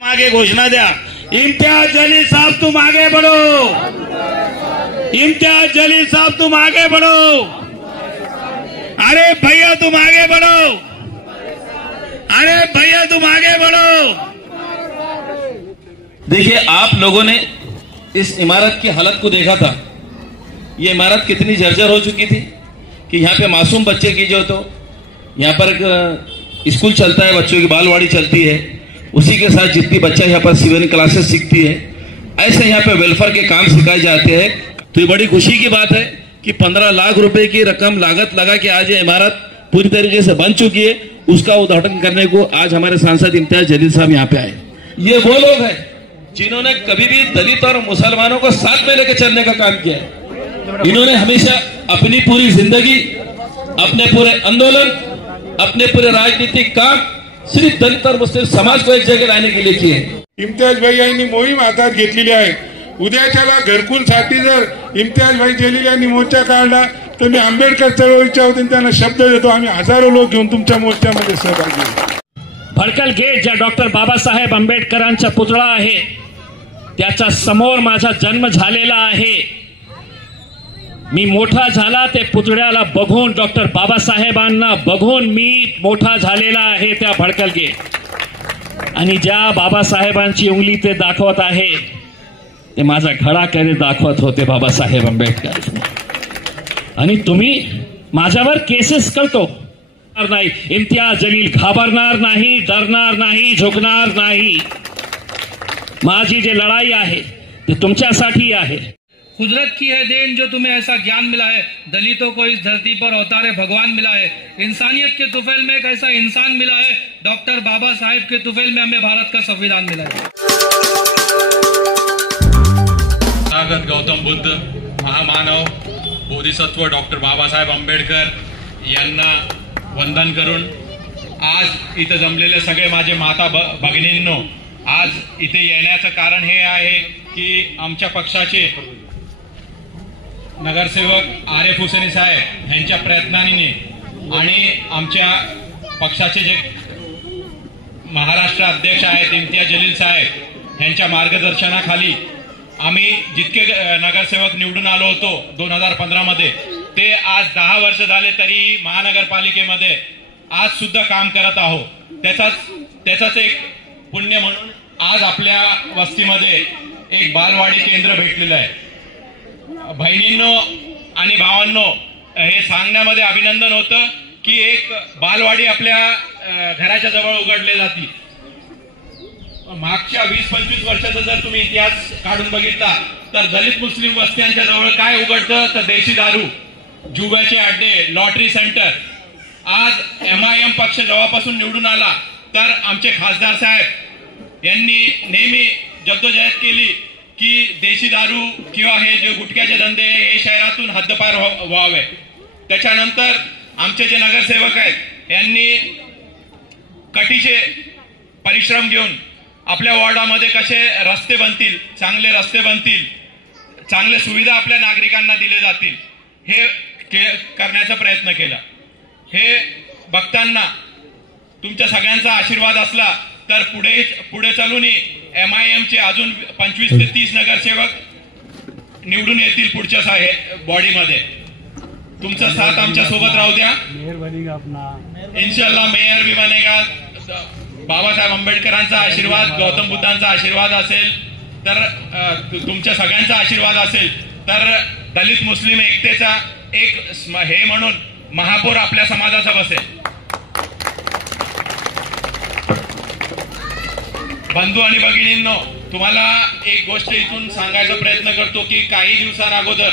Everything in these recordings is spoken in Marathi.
आगे घोषणा द्या, इम्तियाज जलील साहब तुम आगे बढ़ो, इम्तियाज जलील साहब तुम आगे बढ़ो, अरे भैया तुम आगे बढ़ो, अरे भैया तुम आगे बढ़ो। देखिए, आप लोगों ने इस इमारत की हालत को देखा था। ये इमारत कितनी जर्जर हो चुकी थी कि यहाँ पे मासूम बच्चे की जो तो यहाँ पर एक स्कूल चलता है, बच्चों की बालवाड़ी चलती है, उसी के साथ जितनी बच्चा यहाँ पर सिविल क्लासेस सीखती है, ऐसे यहाँ पे वेलफेयर के काम सिखाए जाते हैं। तो ये बड़ी खुशी की बात है कि 15 लाख रुपए की रकम लागत लगा के आज ये इमारत पूरी तरीके से बन चुकी है। उसका उद्घाटन करने को आज हमारे सांसद इम्तियाज जलील साहब यहाँ पे आए। ये वो लोग हैं जिन्होंने कभी भी दलित और मुसलमानों को साथ में लेकर चलने का काम किया है। इन्होंने हमेशा अपनी पूरी जिंदगी, अपने पूरे आंदोलन, अपने पूरे राजनीतिक काम सिर्फ दलित और मुस्लिम समाज को एक जगह लाने के लिए किए। इम्तियाज भाई यांनी मोहीम हातात घेतलेली आहे। उद्याच्याला घरकुलसाठी जर इम्तियाज भाई जलील यांनी मोर्चा काढला तर मी आंबेडकर चळवळीच्या वतीने त्यांना शब्द देतो, आम्ही हजारो लोक घेऊन तुमच्या मोर्चामध्ये सहभागी होऊ। भडकल गेट ज्या डॉक्टर बाबासाहेब आंबेडकरांचा पुतळा आहे, त्याच्या समोर माझा जन्म झालेला आहे। मी मोठा झाला ते पुतळ्याला बघून, डॉक्टर बाबासाहेबांना बघून मी मोठा झालेला आहे त्या भडकल गेट। आणि ज्या बाबासाहेबांची उंगली ते दाखवत आहे ते माझा घराकडे दाखवत होते बाबासाहेब आंबेडकर। आणि तुम्ही माझ्यावर केसेस करतो नाही, इम्तियाज जलील घाबरणार नाही, डरणार नाही, झुकणार नाही। माझी जे लढाई आहे ते तुमच्यासाठी आहे। कुदरत की है देन जो तुम्हें ऐसा ज्ञान मिला है, दलितों को इस धरती पर अवतारे भगवान मिला है, इंसानियत के तुफैल में एक ऐसा इंसान मिला है, डॉक्टर बाबा साहेब के तुफैल में हमें भारत का संविधान मिला है। तथागत गौतम बुद्ध महामानव बोधिसत्व डॉक्टर बाबासाहेब आंबेडकर यांना वंदन करून आज इथे जमलेले सगळे माझे माता भगिनींनो, आज इथे येण्याचं कारण हे आहे की आमच्या पक्षाचे नगरसेवक आरिफ हुसेनी साहेब यांच्या प्रयत्नांनी आणि आमच्या पक्षाचे जे महाराष्ट्र अध्यक्ष आहेत इम्तियाज जलील साहेब यांच्या मार्गदर्शनाखाली आम्ही जितके नगरसेवक निवडून आलो होतो 2015 मध्ये, ते आज 10 वर्ष झाले तरी महानगरपालिकेमध्ये आज सुद्धा काम करत आहोत। त्याचाच एक पुण्य म्हणून आज आपल्या वस्तीमध्ये एक बालवाडी केंद्र भेटलेलं आहे। बहिणींनो आणि भावांनो, हे सांगण्यामध्ये अभिनंदन होतं की एक बालवाडी आपल्या घराच्या जवळ उघडली जाते। मागच्या 20-25 वर्षाचा जर तुम्ही इतिहास काढून बघितला तर दलित मुस्लिम वस्त्यांच्या जवळ काय उघडतं तर देशी दारू, जुगाचे अड्डे, लॉटरी सेंटर। आज MIM पक्ष जेव्हापासून निवडून आला तर आमचे खासदार साहेब यांनी नेहमी जद्दोजहद केली की देशी दारू किंवा हे जे गुटख्याचे धंदे हे शहरातून हद्दपार व्हावे। त्याच्यानंतर आमचे जे नगरसेवक आहेत यांनी कटीचे परिश्रम घेऊन आपल्या वॉर्डामध्ये कसे रस्ते बनतील, चांगले रस्ते बनतील, चांगले सुविधा आपल्या नागरिकांना दिले जातील, हे करण्याचा प्रयत्न केला। हे बघताना तुमच्या सगळ्यांचा आशीर्वाद असला तर पुढे चालूनही MIM चे अजून 25 ते 30 नगरसेवक निवडून येतील पुढच्या बॉडीमध्ये। तुमचा साथ आमच्या सोबत राहू द्या, इंशाल्लाह मेयर भी बनेगा। बाबासाहेब आंबेडकरांचा आशीर्वाद, गौतम बुद्धांचा आशीर्वाद असेल तर तुमच्या सगळ्यांचा आशीर्वाद असेल तर दलित मुस्लिम एकतेचा एक हे म्हणून महापौर आपल्या समाजाचा बसेल। बंधू आणि भगिनींनो, तुम्हाला एक गोष्ट इथून सांगायचा प्रयत्न करतो की काही दिवसांअगोदर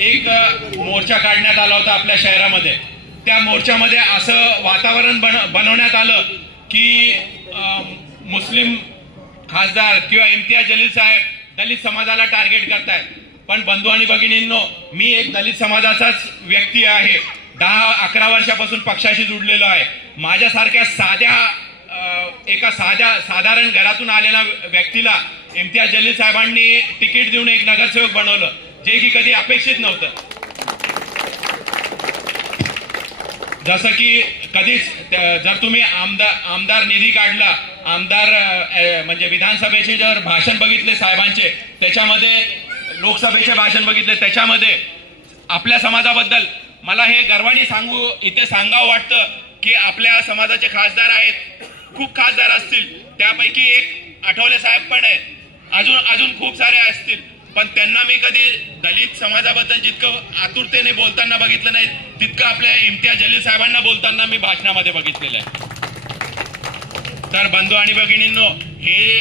एक मोर्चा काढण्यात आला होता आपल्या शहरामध्ये। त्या मोर्चामध्ये असं वातावरण बनवण्यात आलं की मुस्लिम खासदार किंवा इम्तियाज जलील साहेब दलित समाजाला टार्गेट करतायत। पण बंधू आणि भगिनींनो, मी एक दलित समाजाचाच व्यक्ती आहे, 10-11 वर्षापासून पक्षाशी जुडलेलो आहे। माझ्यासारख्या साधारण घरातून आलेल्या व्यक्तीला इम्तियाज जलील साहेबांनी तिकीट देऊन एक नगरसेवक बनवलं, जे की कधी अपेक्षित नव्हतं। जसं की कधीच जर तुम्ही आमदार निधी काढला आमदार म्हणजे विधानसभेचे जर भाषण बघितले साहेबांचे, त्याच्यामध्ये लोकसभेचे भाषण बघितले, त्याच्यामध्ये आपल्या समाजाबद्दल मला हे गर्वाने इथे सांगावं वाटतं की आपल्या समाजाचे खासदार आहेत, खूप खासदार असतील, त्यापैकी एक आठवले साहेब पण आहेत, अजून खूप सारे असतील, पण त्यांना मी कधी दलित समाजाबद्दल जितकं आतुरतेने बोलताना बघितलं नाही तितकं आपल्या इम्तियाज जलील साहेबांना बोलताना मी भाषणामध्ये बघितलेलं आहे. तर बंधू आणि भगिनींनो, हे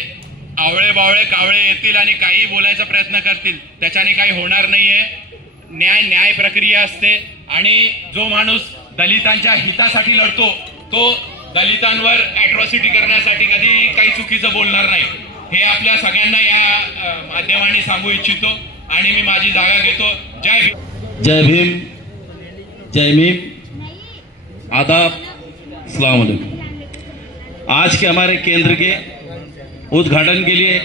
आवळे बावळे कावळे येतील आणि काही बोलायचा प्रयत्न करतील, त्याच्याने काही होणार नाहीये. न्याय प्रक्रिया असते आणि जो माणूस दलितांच्या हितासाठी लढतो तो दलितांवर अॅट्रॉसिटी करण्यासाठी कधी काही चुकीचं बोलणार नाही. हे आपल्या सगळ्यांना या माध्यमाने सांगू इच्छितो आणि मी माझी जागा घेतो. जय भीम. जय भीम, जय भीम, आदाब, अस्सलाम वालेकुम. आज के हमारे केंद्र के उद्घाटन के लिए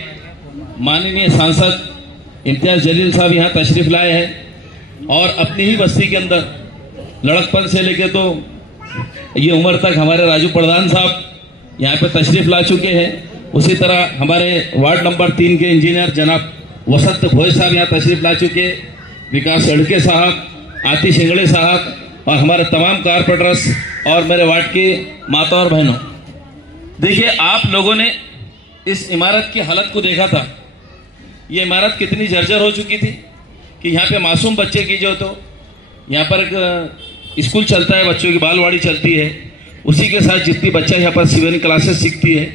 माननीय सांसद इम्तियाज जलील साहब यहाँ तशरीफ लाए हैं और अपनी ही बस्ती के अंदर लड़कपन से लेके तो ये उम्र तक हमारे राजू प्रधान साहब यहाँ पे तशरीफ ला चुके हैं. उसी तरह हमारे वार्ड नंबर 3 के इंजीनियर जनाब वसंत भोज साहब यहाँ तशरीफ ला चुके, विकास सड़के साहब, आतिश इंगड़े साहब और हमारे तमाम कारपोरेटर्स और मेरे वार्ड की माता और बहनों. देखिए, आप लोगों ने इस इमारत की हालत को देखा था. ये इमारत कितनी जर्जर हो चुकी थी कि यहाँ पे मासूम बच्चे की जो तो यहाँ पर एक स्कूल चलता है, बच्चों की बालवाड़ी चलती है, उसी के साथ जितनी बच्चा यहाँ पर सिविल क्लासेस सीखती है,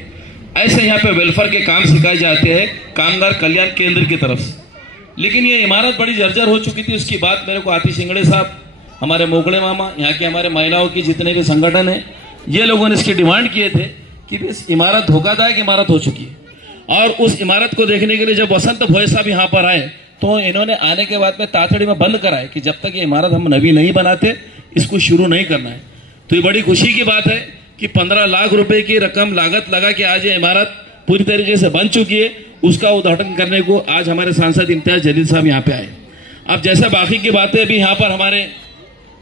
ऐसे यहाँ पे वेलफेयर के काम सिखाए जाते हैं कामगार कल्याण केंद्र की तरफ से. लेकिन ये इमारत बड़ी जर्जर हो चुकी थी. उसकी बात मेरे को आतिश इंगड़े साहब, हमारे मोगड़े मामा, यहाँ के हमारे महिलाओं की जितने भी संगठन है, ये लोगों ने इसकी डिमांड किए थे कि इस इमारत धोखादायक इमारत हो चुकी है. और उस इमारत को देखने के लिए जब वसंत भोज साहब यहाँ पर आए तो इन्होंने आने के बाद में तातड़ी में बंद कराए कि जब तक ये इमारत हम नवी नहीं बनाते इसको शुरू नहीं करना है. तो ये बड़ी खुशी की बात है कि 15 लाख रुपए की रकम लागत लगा के आज ये इमारत पूरी तरीके से बन चुकी है. उसका उद्घाटन करने को आज हमारे सांसद इम्तियाज जलील साहब यहाँ पे आए. अब जैसे बाकी की बातें भी यहाँ पर हमारे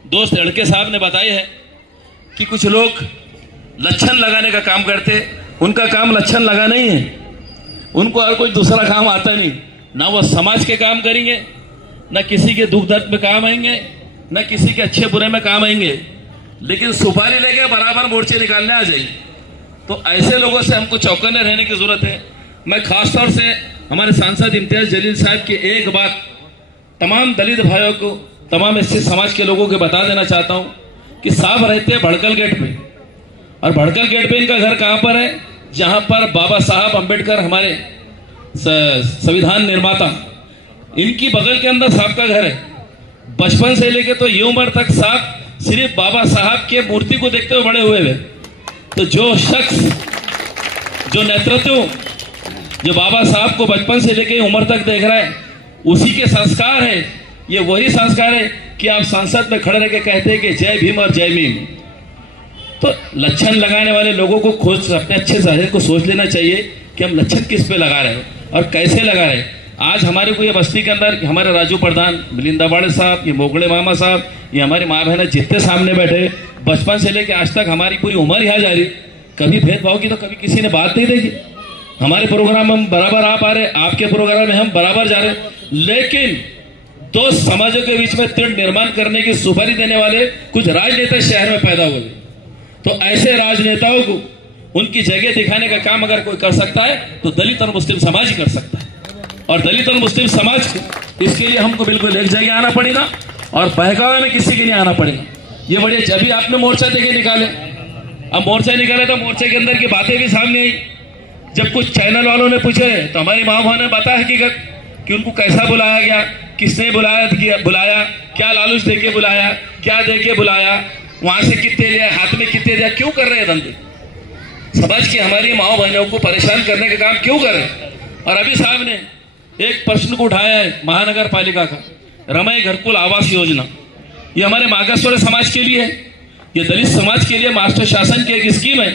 दोस्त लड़के साहब ने बताई है कि कुछ लोग लच्छन लगाने का काम करते, उनका काम लच्छन लगाना ही है. उनको और कोई दूसरा काम आता नहीं. ना वो समाज के काम करेंगे, ना किसी के दुख दर्द में काम आएंगे, ना किसी के अच्छे बुरे में काम आएंगे, लेकिन सुपारी लेके बराबर मोर्चे निकालने आ जाएंगे. तो ऐसे लोगों से हमको चौकन्ने रहने की जरूरत है. मैं खासतौर से हमारे सांसद इम्तियाज जलील साहब की एक बात तमाम दलित भाइयों को, तमाम एससी समाज के लोगों को बता देना चाहता हूं कि साहब रहते हैं भड़कल गेट पे, और भड़कल गेट पे इनका घर कहां पर है? जहां पर बाबा साहब अंबेडकर हमारे संविधान निर्माता, इनकी बगल के अंदर साहब का घर है. बचपन से लेके तो ये उम्र तक साहब सिर्फ बाबा साहब के मूर्ति को देखते हुए बड़े हुए हैं. तो जो शख्स, जो नेतृत्व, जो बाबा साहब को बचपन से लेके उम्र तक देख रहा है, उसी के संस्कार है. ये वही संस्कार है कि आप संसद में खड़े रह के कहते हैं कि जय भीम और जय भीम. तो लच्छन लगाने वाले लोगों को खोज अपने अच्छे से को सोच लेना चाहिए कि हम लच्छन किस पे लगा रहे हैं और कैसे लगा रहे हैं. आज हमारे को ये बस्ती के अंदर हमारे राजू प्रधान, मिलिंदावाड़े साहब, ये मोगड़े मामा साहब, ये हमारी माँ बहन जितने सामने बैठे, बचपन से लेकर आज तक हमारी पूरी उम्र यहाँ जा रही, कभी भेदभाव की तो कभी किसी ने बात नहीं देखी. हमारे प्रोग्राम हम बराबर आप आ रहे, आपके प्रोग्राम में हम बराबर जा रहे, लेकिन दो समाजों के बीच में तिड़ निर्माण करने की सुपारी देने वाले कुछ राजनेता शहर में पैदा हुए. तो ऐसे राजनेताओं को उनकी जगह दिखाने का काम अगर कोई कर सकता है तो दलित और मुस्लिम समाज ही कर सकता है. और दलित और मुस्लिम समाज को इसके लिए हमको बिल्कुल एक जगह आना पड़ेगा और बहकावे में किसी के लिए आना पड़ेगा. ये बड़ी अभी आपने मोर्चा देखे निकाले, अब मोर्चा निकाला तो मोर्चे के अंदर की बातें भी सामने आई. जब कुछ चैनल वालों ने पूछे तो हमारी माँ बहन ने बताया हकीकत कि उनको कैसा बुलाया गया, किसने बुलाया, क्या लालूच देके बुलाया, क्या देके बुलाया, वहां से कितने लिया, हाथ में कितने दिया, क्यों कर रहे हैं धंधे. समाज की हमारी माओ बहनों को परेशान करने का काम क्यों कर रहे हैं. और अभी साहब ने एक प्रश्न को उठाया है महानगर पालिका का, रमई घरकुल आवास योजना. ये हमारे मागासवर्ग समाज के लिए है, ये दलित समाज के लिए मास्टर शासन की एक स्कीम है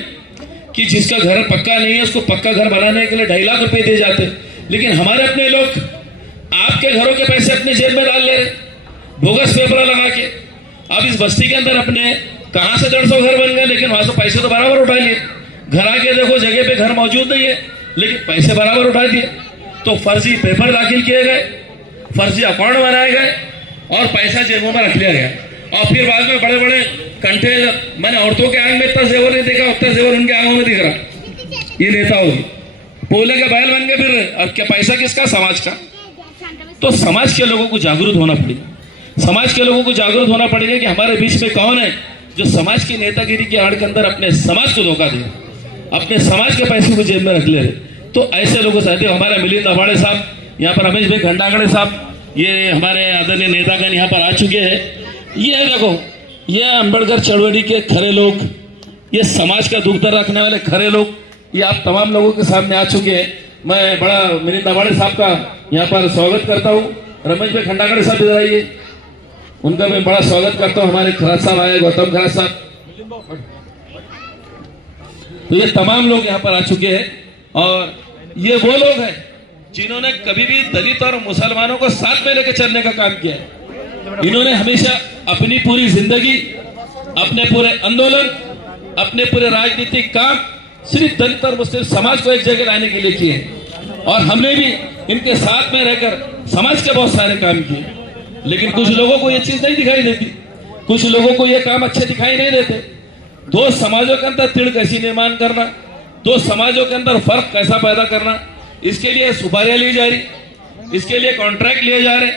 कि जिसका घर पक्का नहीं है उसको पक्का घर बनाने के लिए 2.5 लाख रुपए दिए जाते हैं. लेकिन हमारे अपने लोग आपके घरों के पैसे अपने जेब में डाल ले रहे, बोगस पेपर लगा के. अब इस बस्ती के अंदर अपने कहां से 150 घर बन गए, लेकिन वहां से पैसे तो बराबर उठा लिए. घर आके देखो जगह पे घर मौजूद नहीं है, लेकिन पैसे बराबर उठा दिए। तो फर्जी पेपर दाखिल किए गए, फर्जी अकाउंट बनाए गए और पैसा जेबों में रख लिया गया। और फिर बाद में बड़े बड़े कंठे, मैंने औरतों के आंख में इतना जेवर नहीं देखा, उतना जेवर उनके आंखों में दिख रहा। ये नेता होगी पोले का बैल बन गए फिर। और क्या पैसा किसका? समाज का। तो समाज के लोगों को जागरूक होना पड़ेगा, समाज के लोगों को जागरूक होना पड़ेगा कि हमारे बीच में कौन है जो समाज की नेतागिरी के आड़ के अंदर अपने समाज को धोखा दे, अपने समाज के पैसे को जेब में रख ले रहे। तो ऐसे लोगों से हमारे मिलिंद अबाड़े साहब, यहाँ पर रमेश भाई खंडागड़े साहब, ये हमारे आदरणीय नेतागण यहाँ पर आ चुके हैं। ये देखो, ये अम्बेडकर चळवळी के खरे लोग, ये समाज का दुख दर्द रखने वाले खरे लोग, ये आप तमाम लोगों के सामने आ चुके हैं। मैं बड़ा मिलिंद अबाड़े साहब का यहाँ पर स्वागत करता हूँ। रमेश भाई खंडागड़े साहब इधर आइए, उनका मैं बड़ा स्वागत करता हूँ। हमारे खराज साहब आए, गौतम खराज साहब, तो ये तमाम लोग यहाँ पर आ चुके हैं। और ये वो लोग हैं जिन्होंने कभी भी दलित और मुसलमानों को साथ में लेकर चलने का काम किया है। इन्होंने हमेशा अपनी पूरी जिंदगी, अपने पूरे आंदोलन, अपने पूरे राजनीतिक काम सिर्फ दलित और मुस्लिम समाज को एक जगह लाने के लिए किए। और हमने भी इनके साथ में रहकर समाज के बहुत सारे काम किए। लेकिन कुछ लोगों को ये चीज नहीं दिखाई देती, कुछ लोगों को ये काम अच्छे दिखाई नहीं देते। दो समाजों के अंदर तिड़ कैसी निर्माण करना, दो समाजों के अंदर फर्क कैसा पैदा करना, इसके लिए सुपारियां ली जा रही, इसके लिए कॉन्ट्रैक्ट लिए जा रहे,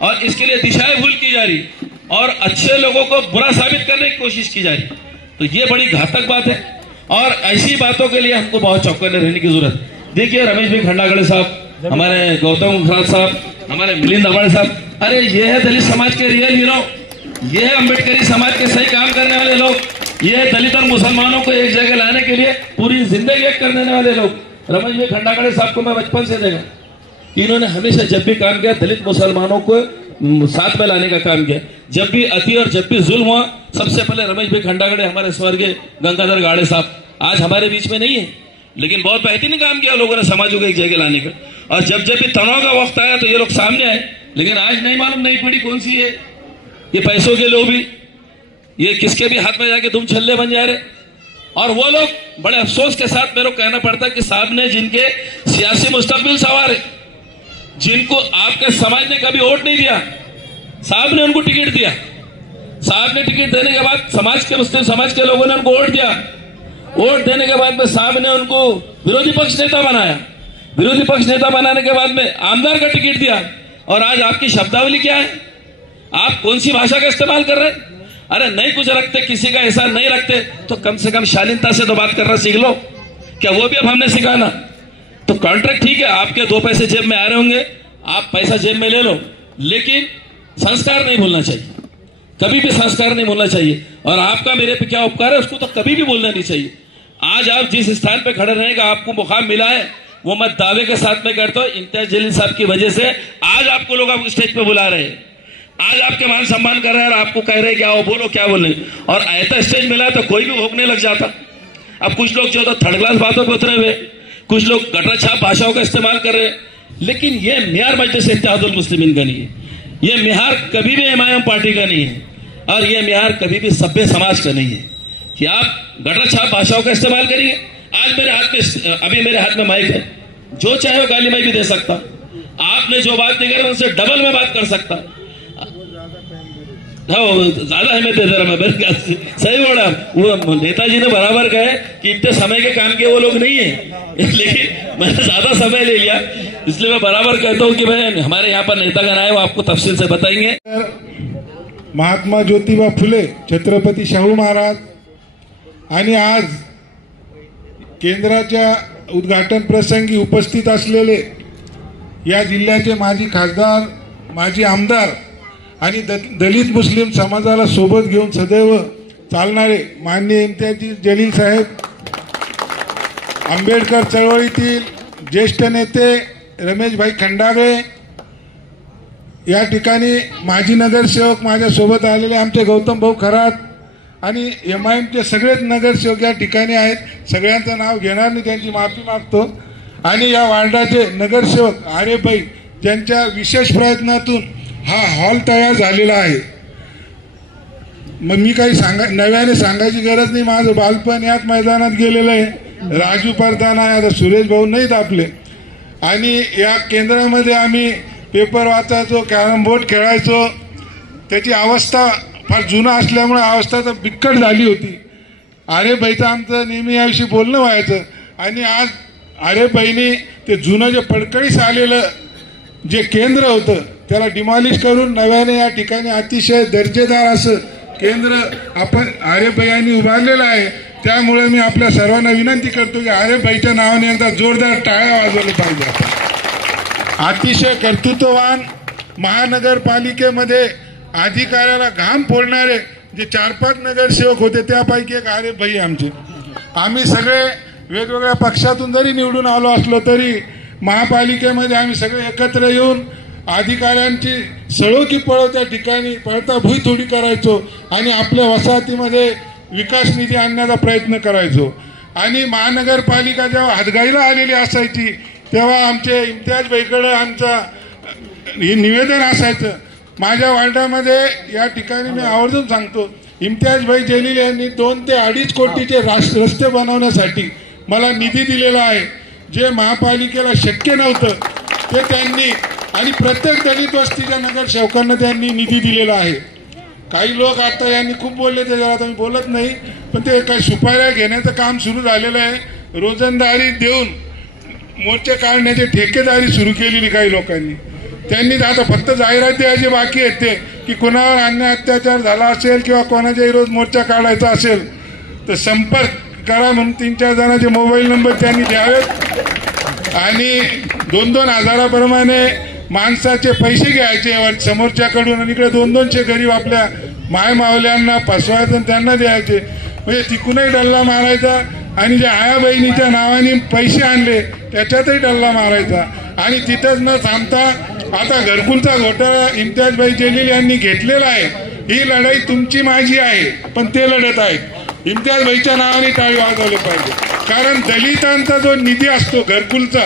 और इसके लिए दिशाएं भूल की जा रही, और अच्छे लोगों को बुरा साबित करने की कोशिश की जा रही। तो ये बड़ी घातक बात है, और ऐसी बातों के लिए हमको बहुत चौकन्ने रहने की जरूरत है। देखिए रमेश भाई खंडागड़े साहब, हमारे गौतम खराज साहब, हमारे मिलिंद अबाड़े साहब, अरे ये है दलित समाज के रियल हीरो, ये है अम्बेडकरी समाज के सही काम करने वाले लोग, ये है दलित और मुसलमानों को एक जगह लाने के लिए पूरी जिंदगी एक कर देने वाले लोग। रमेश भाई खंडागड़े साहब को मैं बचपन से देखा कि इन्होंने हमेशा जब भी काम किया दलित मुसलमानों को साथ में लाने का काम किया। जब भी अति और जब भी जुल्म हुआ, सबसे पहले रमेश भाई खंडागड़े, हमारे स्वर्गीय गंगाधर गाड़े साहब आज हमारे बीच में नहीं है, लेकिन बहुत बेहतरीन काम किया लोगों ने समाजों को एक जगह लाने का। और जब जब भी तनाव का वक्त आया तो ये लोग सामने आए। लेकिन आज नहीं मालूम नई पीढ़ी कौन सी है, ये पैसों के लोग भी, ये किसके भी हाथ में जाके तुम छल्ले बन जा रहे। और वो लोग बड़े अफसोस के साथ मेरे को कहना पड़ता है कि साहब ने जिनके सियासी मुस्तकबिल सवार है, जिनको आपके समाज ने कभी वोट नहीं दिया, साहब ने उनको टिकट दिया। साहब ने टिकट देने के बाद समाज के, मुस्लिम समाज के लोगों ने उनको वोट दिया। वोट देने के बाद में साहब ने उनको विरोधी पक्ष नेता बनाया। विरोधी पक्ष नेता बनाने के बाद में आमदार का टिकट दिया। और आज आपकी शब्दावली क्या है? आप कौन सी भाषा का इस्तेमाल कर रहे हैं? अरे नहीं कुछ रखते, किसी का ऐसा नहीं रखते तो कम से कम शालीनता से तो बात करना सीख लो। क्या वो भी अब हमने सिखाना? तो कॉन्ट्रैक्ट ठीक है, आपके दो पैसे जेब में आ रहे होंगे, आप पैसा जेब में ले लो, लेकिन संस्कार नहीं भूलना चाहिए, कभी भी संस्कार नहीं भूलना चाहिए। और आपका मेरे पे क्या उपकार है उसको तो कभी भी भूलना नहीं चाहिए। आज आप जिस स्थान पे खड़े रहेगा, आपको मुकाम मिला है, वो मैं दावे के साथ में करता हूं, इम्तियाज जलील साहब की वजह से आज आपको लोग आप स्टेज पे बुला रहे हैं, आज आपके मान सम्मान कर रहे हैं और आपको कह रहे हैं क्या हो, बोलो क्या बोले। और ऐसा स्टेज मिला तो कोई भी भोगने लग जाता। अब कुछ लोग जो तो थर्ड क्लास बातों पे उतरे हुए, कुछ लोग गटर छाप भाषाओं का इस्तेमाल कर रहे हैं। लेकिन ये मियार मजलिस इत्तेहादुल मुस्लिमीन का नहीं है, ये मिहार कभी भी एमआईएम पार्टी का नहीं है, और ये मिहार कभी भी सभ्य समाज का नहीं है कि आप गटर छाप भाषाओं का इस्तेमाल करिए। आज मेरे हाथ में, अभी मेरे हाथ में माइक है, जो चाहे वो गाली माइक भी दे सकता। आपने जो बात नहीं करी उनसे डबल में बात कर सकता। ज्यादा अहमियत दे रहा मैं, सही बोला। वो नेताजी ने बराबर कहे कि इतने समय के काम के वो लोग नहीं है, लेकिन मैंने ज्यादा समय ले लिया, इसलिए मैं बराबर कहता हूँ कि भाई हमारे यहाँ पर नेतागण आए, वो आपको तफसील से बताएंगे। महात्मा ज्योतिबा फुले, छत्रपती शाहू महाराज आणि आज केंद्राच्या उद्घाटन प्रसंगी उपस्थित असलेले या जिल्ह्याचे माजी खासदार, माजी आमदार आणि दलित मुस्लिम समाजाला सोबत घेऊन सदैव चालणारे माननीय इम्तियाज जलील साहेब, आंबेडकर चळवळीतील ज्येष्ठ नेते रमेश भाई खंडागळे, या ठिकाणी माजी नगरसेवक माझ्यासोबत आलेले आमचे गौतम भाऊ खरात आणि एमआयएमचे सगळेच नगरसेवक या ठिकाणी आहेत। सगळ्यांचं नाव घेणार नाही, त्यांची माफी मागतो। आणि या वार्डाचे नगरसेवक आरेबाई, ज्यांच्या विशेष प्रयत्नातून हा हॉल तयार झालेला आहे। मग मी काही नव्याने सांगायची गरज नाही, माझं बालपण याच मैदानात गेलेलं आहे। राजू परदान आहे, आता सुरेश भाऊ नाहीत आपले. आणि या केंद्रामध्ये आम्ही पेपर वाचायचो, कॅरम बोर्ड खेळायचो. त्याची अवस्था फार जुना असल्यामुळे अवस्था तर बिकट झाली होती. आरेबाईचं आमचं नेहमी याविषयी बोलणं व्हायचं. आणि आज आरेबाईने ते जुनं जे पडकळीस आलेलं जे केंद्र होतं त्याला डिमॉलिश करून नव्याने या ठिकाणी अतिशय दर्जेदार असं केंद्र आपण आरेबाईंनी उभारलेलं आहे. त्यामुळे मी आपल्या सर्वांना विनंती करतो की आरेबाईच्या नावाने एकदा जोरदार टाळ्या वाजवल्या पाहिजे. अतिशय कर्तृत्ववान महानगरपालिकेमध्ये अधिकाऱ्याला घाम फोडणारे जे 4-5 नगरसेवक होते त्यापैकी एक आरेबाई आमचे. आम्ही सगळे वेगवेगळ्या पक्षातून जरी निवडून आलो असलो तरी महापालिकेमध्ये आम्ही सगळे एकत्र येऊन अधिकाऱ्यांची सळोकी पळो त्या ठिकाणी पळता भुई थोडी करायचो आणि आपल्या वसाहतीमध्ये विकास निधी आणण्याचा प्रयत्न करायचो. आणि महानगरपालिका जेव्हा हातगाईला आलेली असायची तेव्हा आमचे इम्तियाज भाईकडे आमचं हे निवेदन असायचं. माझ्या वार्डामध्ये या ठिकाणी मी आवर्जून सांगतो, इम्तियाज भाई जलील यांनी 2 ते 2.5 कोटीचे रस्ते बनवण्यासाठी मला निधी दिलेला आहे. जे महापालिकेला शक्य नव्हतं ते त्यांनी आणि प्रत्येक दलित वस्तीच्या नगरसेवकांना त्यांनी निधी दिलेला आहे. काही लोक आता यांनी खूप बोलले त्याच्यावर आता मी बोलत नाही, पण ते काही सुपाऱ्या घेण्याचं काम सुरू झालेलं आहे. रोजंदारी देऊन मोर्चे काढण्याची ठेकेदारी सुरू केलेली काही लोकांनी. त्यांनी आता फक्त जाहिरात द्यायची बाकी आहेत ते की कोणावर अन्याय अत्याचार झाला असेल किंवा कोणाच्याही रोज मोर्चा काढायचा असेल तर संपर्क करा म्हणून 3-4 जणांचे मोबाईल नंबर त्यांनी द्यावेत. आणि 2-2 हजाराप्रमाणे माणसाचे पैसे घ्यायचे समोरच्याकडून आणि इकडे 200 गरीब आपल्या मायमावल्यांना फसवायचं त्यांना द्यायचे. म्हणजे तिकूनही डल्ला मारायचा आणि जे आया बहिणीच्या नावाने पैसे आणले त्याच्यातही डल्ला मारायचा. आणि तिथंच न थांबता आता घरकुलचा घोटाळा इम्तियाज भाई जलील यांनी घेतलेला आहे. ही लढाई तुमची माझी आहे, पण ते लढत आहेत. इम्तियाज भाईच्या नावाने टाळी वाजवले पाहिजे. कारण दलितांचा जो निधी असतो घरकुलचा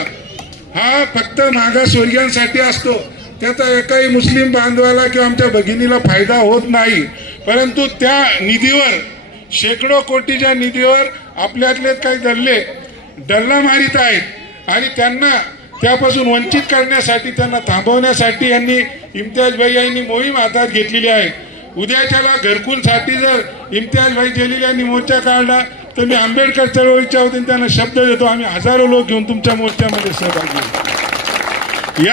हा फक्त मागासवर्गीयांसाठी असतो. त्याचा एकाही मुस्लिम बांधवाला किंवा आमच्या भगिनीला फायदा होत नाही. परंतु त्या निधीवर शेकडो कोटीच्या निधीवर आपल्यातले काही गल्ले डल्ला मारित आहेत आणि त्यांना त्यापासून वंचित करण्यासाठी त्यांना थांबवण्यासाठी यांनी इम्तियाज भाई यांनी मोहीम हातात घेतलेली आहे. उद्याच्याला घरकुलसाठी जर इम्तियाज भाई जलील यांनी मोर्चा काढला तर मी आंबेडकर चळवळीच्या वतीने त्यांना शब्द देतो, आम्ही हजारो लोक घेऊन तुमच्या मोर्चामध्ये सहभागी होऊ.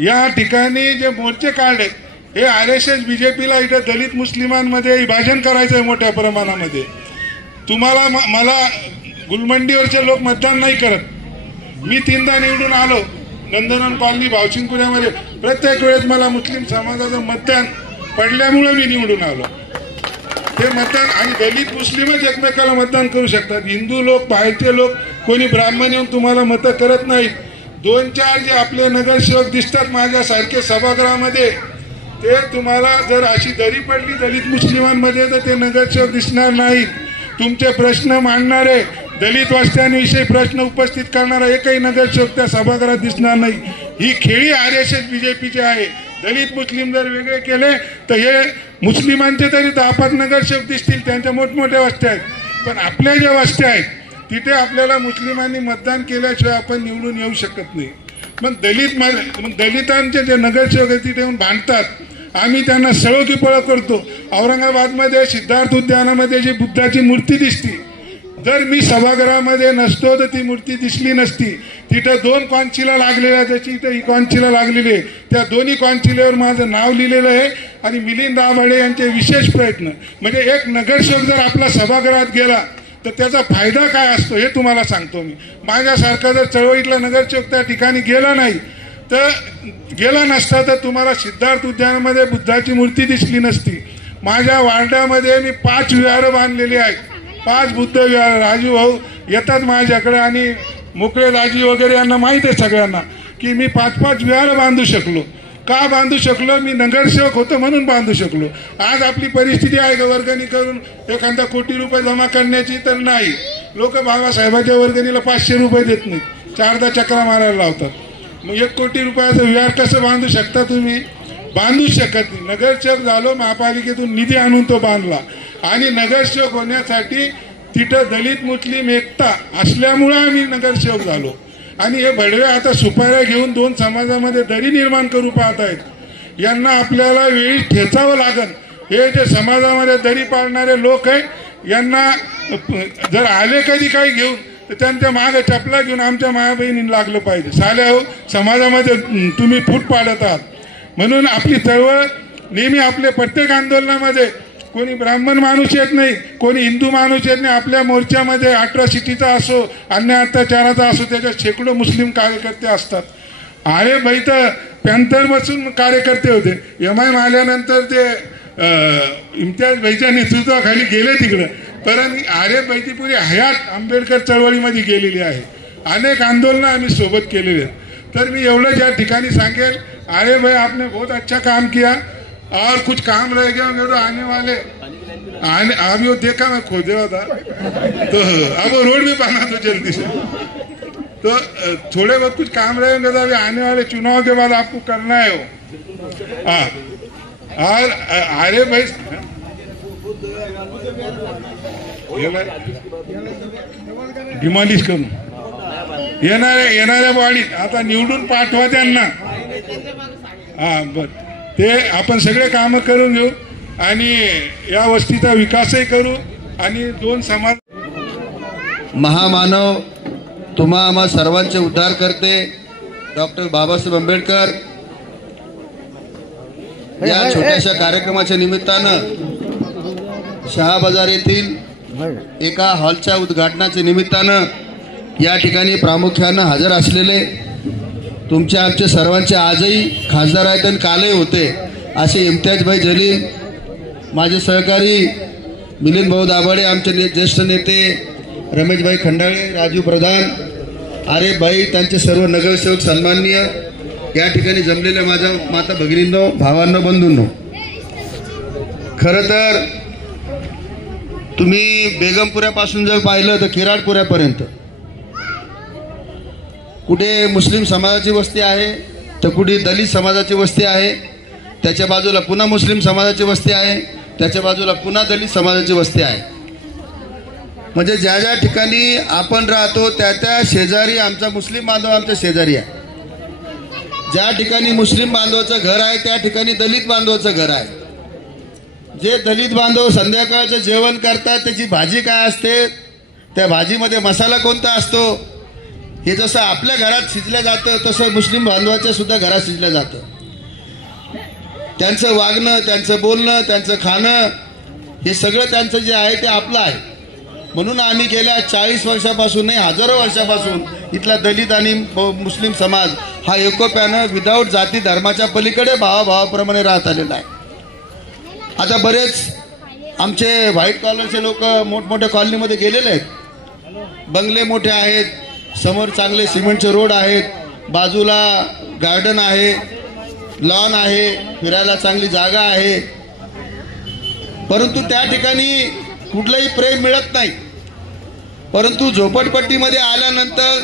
या ठिकाणी जे मोर्चे काढलेत हे RSS BJPला इथं दलित मुस्लिमांमध्ये विभाजन करायचं आहे मोठ्या प्रमाणामध्ये. तुम्हाला मला गुलमंडीवरचे लोक मतदान नाही करत. मी 3दा निवडून आलो नंदनवन कॉलनी भावसिंगपुऱ्यामध्ये. प्रत्येक वेळेस मला मुस्लिम समाजाचं मतदान पडल्यामुळे मी निवडून आलो. ते मतदान आणि दलित मुस्लिमच एकमेकाला मतदान करू शकतात. हिंदू लोक बाहेरचे लोक कोणी ब्राह्मण येऊन तुम्हाला मतं करत नाहीत. 2-4 जे आपले नगरसेवक दिसतात माझ्यासारखे सभागृहामध्ये ते तुम्हाला जर अशी दरी पडली दलित मुस्लिमांमध्ये तर ते नगरसेवक दिसणार नाहीत. तुमचे प्रश्न मांडणारे दलित वस्त्यांविषयी प्रश्न उपस्थित करणारा एकही नगरसेवक त्या सभागृहात दिसणार नाही. ही खेळी RSS BJPची आहे. दलित मुस्लिम जर वेगळे केले तर हे मुस्लिमांचे तरी 10-5 नगरसेवक दिसतील, त्यांच्या मोठमोठ्या वस्त्या आहेत. पण आपल्या ज्या वस्त्या आहेत तिथे आपल्याला मुस्लिमांनी मतदान केल्याशिवाय आपण निवडून येऊ शकत नाही. मग दलितांचे जे नगरसेवक आहेत तिथे येऊन भांडतात. आम्ही त्यांना सळोकी पळो करतो. औरंगाबादमध्ये सिद्धार्थ उद्यानामध्ये जी बुद्धाची मूर्ती दिसती, जर मी सभागृहामध्ये नसतो तर ती मूर्ती दिसली नसती. तिथं 2 कॉन्चिला लागलेल्या जशी इथं ही कॉन्चिला लागलेली आहे त्या दोन्ही कॉन्चिलेवर माझं नाव लिहिलेलं आहे. आणि मिलिंद दाभाडे यांचे विशेष प्रयत्न म्हणजे एक नगरसेवक जर आपला सभागृहात गेला तर त्याचा फायदा काय असतो हे तुम्हाला सांगतो मी. माझ्यासारखा जर चळवळीतला नगरसेवक त्या ठिकाणी गेला नाही तर गेला नसता तर तुम्हाला सिद्धार्थ उद्यानामध्ये बुद्धाची मूर्ती दिसली नसती. माझ्या वार्डामध्ये मी 5 विहार बांधलेली आहेत. 5 बुद्ध विहार. राजू भाऊ येतात माझ्याकडे आणि मोकळे दाजी वगैरे यांना माहीत आहे सगळ्यांना की मी 5-5 विहार बांधू शकलो. का बांधू शकलो? मी नगरसेवक होतो म्हणून बांधू शकलो. आज आपली परिस्थिती आहे का वर्गणी करून एखादा कोटी रुपये जमा करण्याची? तर नाही. लोक बाबासाहेबाच्या वर्गणीला 500 रुपये देत नाहीत, 4दा चक्रा मारायला लावतात. मग 1 कोटी रुपयाचं विहार कसं बांधू शकता तुम्ही? बांधू शकत नाही. नगरसेवक झालो, महापालिकेतून निधी आणून तो बांधला. आणि नगरसेवक होण्यासाठी तिथं दलित मुस्लिम एकता असल्यामुळे आम्ही नगरसेवक झालो. आणि हे भडवे आता सुपाऱ्या घेऊन दोन समाजामध्ये दरी निर्माण करू पाहत आहेत. यांना आपल्याला वेळी ठेचावं लागेल. हे जे समाजामध्ये दरी पाडणारे लोक आहे यांना जर आले कधी काही घेऊन तर त्यांच्या मागे चपला घेऊन आमच्या माया बहिणींना लागलं पाहिजे. साल्या हो, समाजामध्ये तुम्ही फूट पाडत आहात. म्हणून आपली चळवळ नेहमी आपल्या प्रत्येक आंदोलनामध्ये कोणी ब्राह्मण माणूस येत नाही, कोणी हिंदू माणूस येत नाही. आपल्या मोर्चामध्ये अट्रॉसिटीचा असो, अन्य अत्याचाराचा असो, त्याच्यात शेकडो मुस्लिम कार्यकर्ते असतात. आरे भाई तर पॅन्थर बसून कार्यकर्ते होते. MIM आल्यानंतर ते इम्तियाज भाईच्या नेतृत्वाखाली गेले तिकडं. परंतु आरे भाईची पुरी हयात आंबेडकर चळवळीमध्ये गेलेली आहे. अनेक आंदोलनं आम्ही सोबत केलेले आहेत. तर मी एवढं या ठिकाणी सांगेल, आरे भाई आपने बहुत अच्छा काम किया और कुछ काम रह गया मेरे आने वाले अभी वो देखा मैं खोजे हुआ था तो अब वो रोड भी बना दो जल्दी से. तो थोड़े बहुत कुछ काम रहेंगे तो अभी आने वाले चुनाव के बाद आपको करना है वो. हाँ, और अरे भाई डिमॉलिश करून येणाऱ्या वाढीत आता निवडून पाठवा त्यांना. हा बर, ते आपण सगळे कामं करून घेऊ आणि या वस्तीचा विकासही करू. आणि दोन समाज महामानव तुम्हा आम्हा सर्वांचे उद्धार करते डॉक्टर बाबासाहेब आंबेडकर या छोट्याशा कार्यक्रमाच्या निमित्तानं शहाबाजार येथील एका हॉलच्या उद्घाटनाच्या निमित्तानं या ठिकाणी प्रामुख्यानं हजर असलेले तुमच्या आमचे सर्वांचे आजही खासदार आहेत आणि कालही होते असे इम्तियाजभाई जलील, माझे सहकारी मिलिंद भाऊ दाभाडे, आमचे ज्येष्ठ नेते रमेशभाई खंडाळे, राजू प्रधान, आरे भाई, त्यांचे सर्व नगरसेवक सन्माननीय, या ठिकाणी जमलेल्या माझ्या माता भगिनींनो, भावांनो, बंधूंनो. खरं तर तुम्ही बेगमपुऱ्यापासून जर पाहिलं तर किराडपुऱ्यापर्यंत कुठे मुस्लिम समाजाची वस्ती आहे तर कुठे दलित समाजाची वस्ती आहे, त्याच्या बाजूला पुन्हा मुस्लिम समाजाची वस्ती आहे, त्याच्या बाजूला पुन्हा दलित समाजाची वस्ती आहे. म्हणजे ज्या ज्या ठिकाणी आपण राहतो त्या त्या शेजारी आमचा मुस्लिम बांधव आमच्या शेजारी आहे. ज्या ठिकाणी मुस्लिम बांधवाचं घर आहे त्या ठिकाणी दलित बांधवाचं घर आहे. जे दलित बांधव संध्याकाळचं जेवण करतात त्याची भाजी काय असते, त्या भाजीमध्ये मसाला कोणता असतो, हे जसं आपल्या घरात शिजलं जातं तसं मुस्लिम बांधवाच्या सुद्धा घरात शिजलं जातं. त्यांचं वागणं, त्यांचं बोलणं, त्यांचं खाणं हे सगळं त्यांचं जे आहे ते आपलं आहे. म्हणून आम्ही गेल्या 40 वर्षापासून नाही, हजारो वर्षापासून इथला दलित आणि मुस्लिम समाज हा एकोप्यानं विदाऊट जाती धर्माच्या पलीकडे भावाभावाप्रमाणे राहत आलेला आहे. आता बरेच आमचे व्हाईट कॉलरचे लोक मोठमोठ्या कॉलनीमध्ये गेलेले आहेत. बंगले मोठे आहेत, समोर चांगले सिमेंटचे रोड आहेत, बाजूला गार्डन आहे, लॉन आहे, फिरायला चांगली जागा आहे. परंतु त्या ठिकाणी कुठलंही प्रेम मिळत नाही. परंतु झोपडपट्टीमध्ये आल्यानंतर,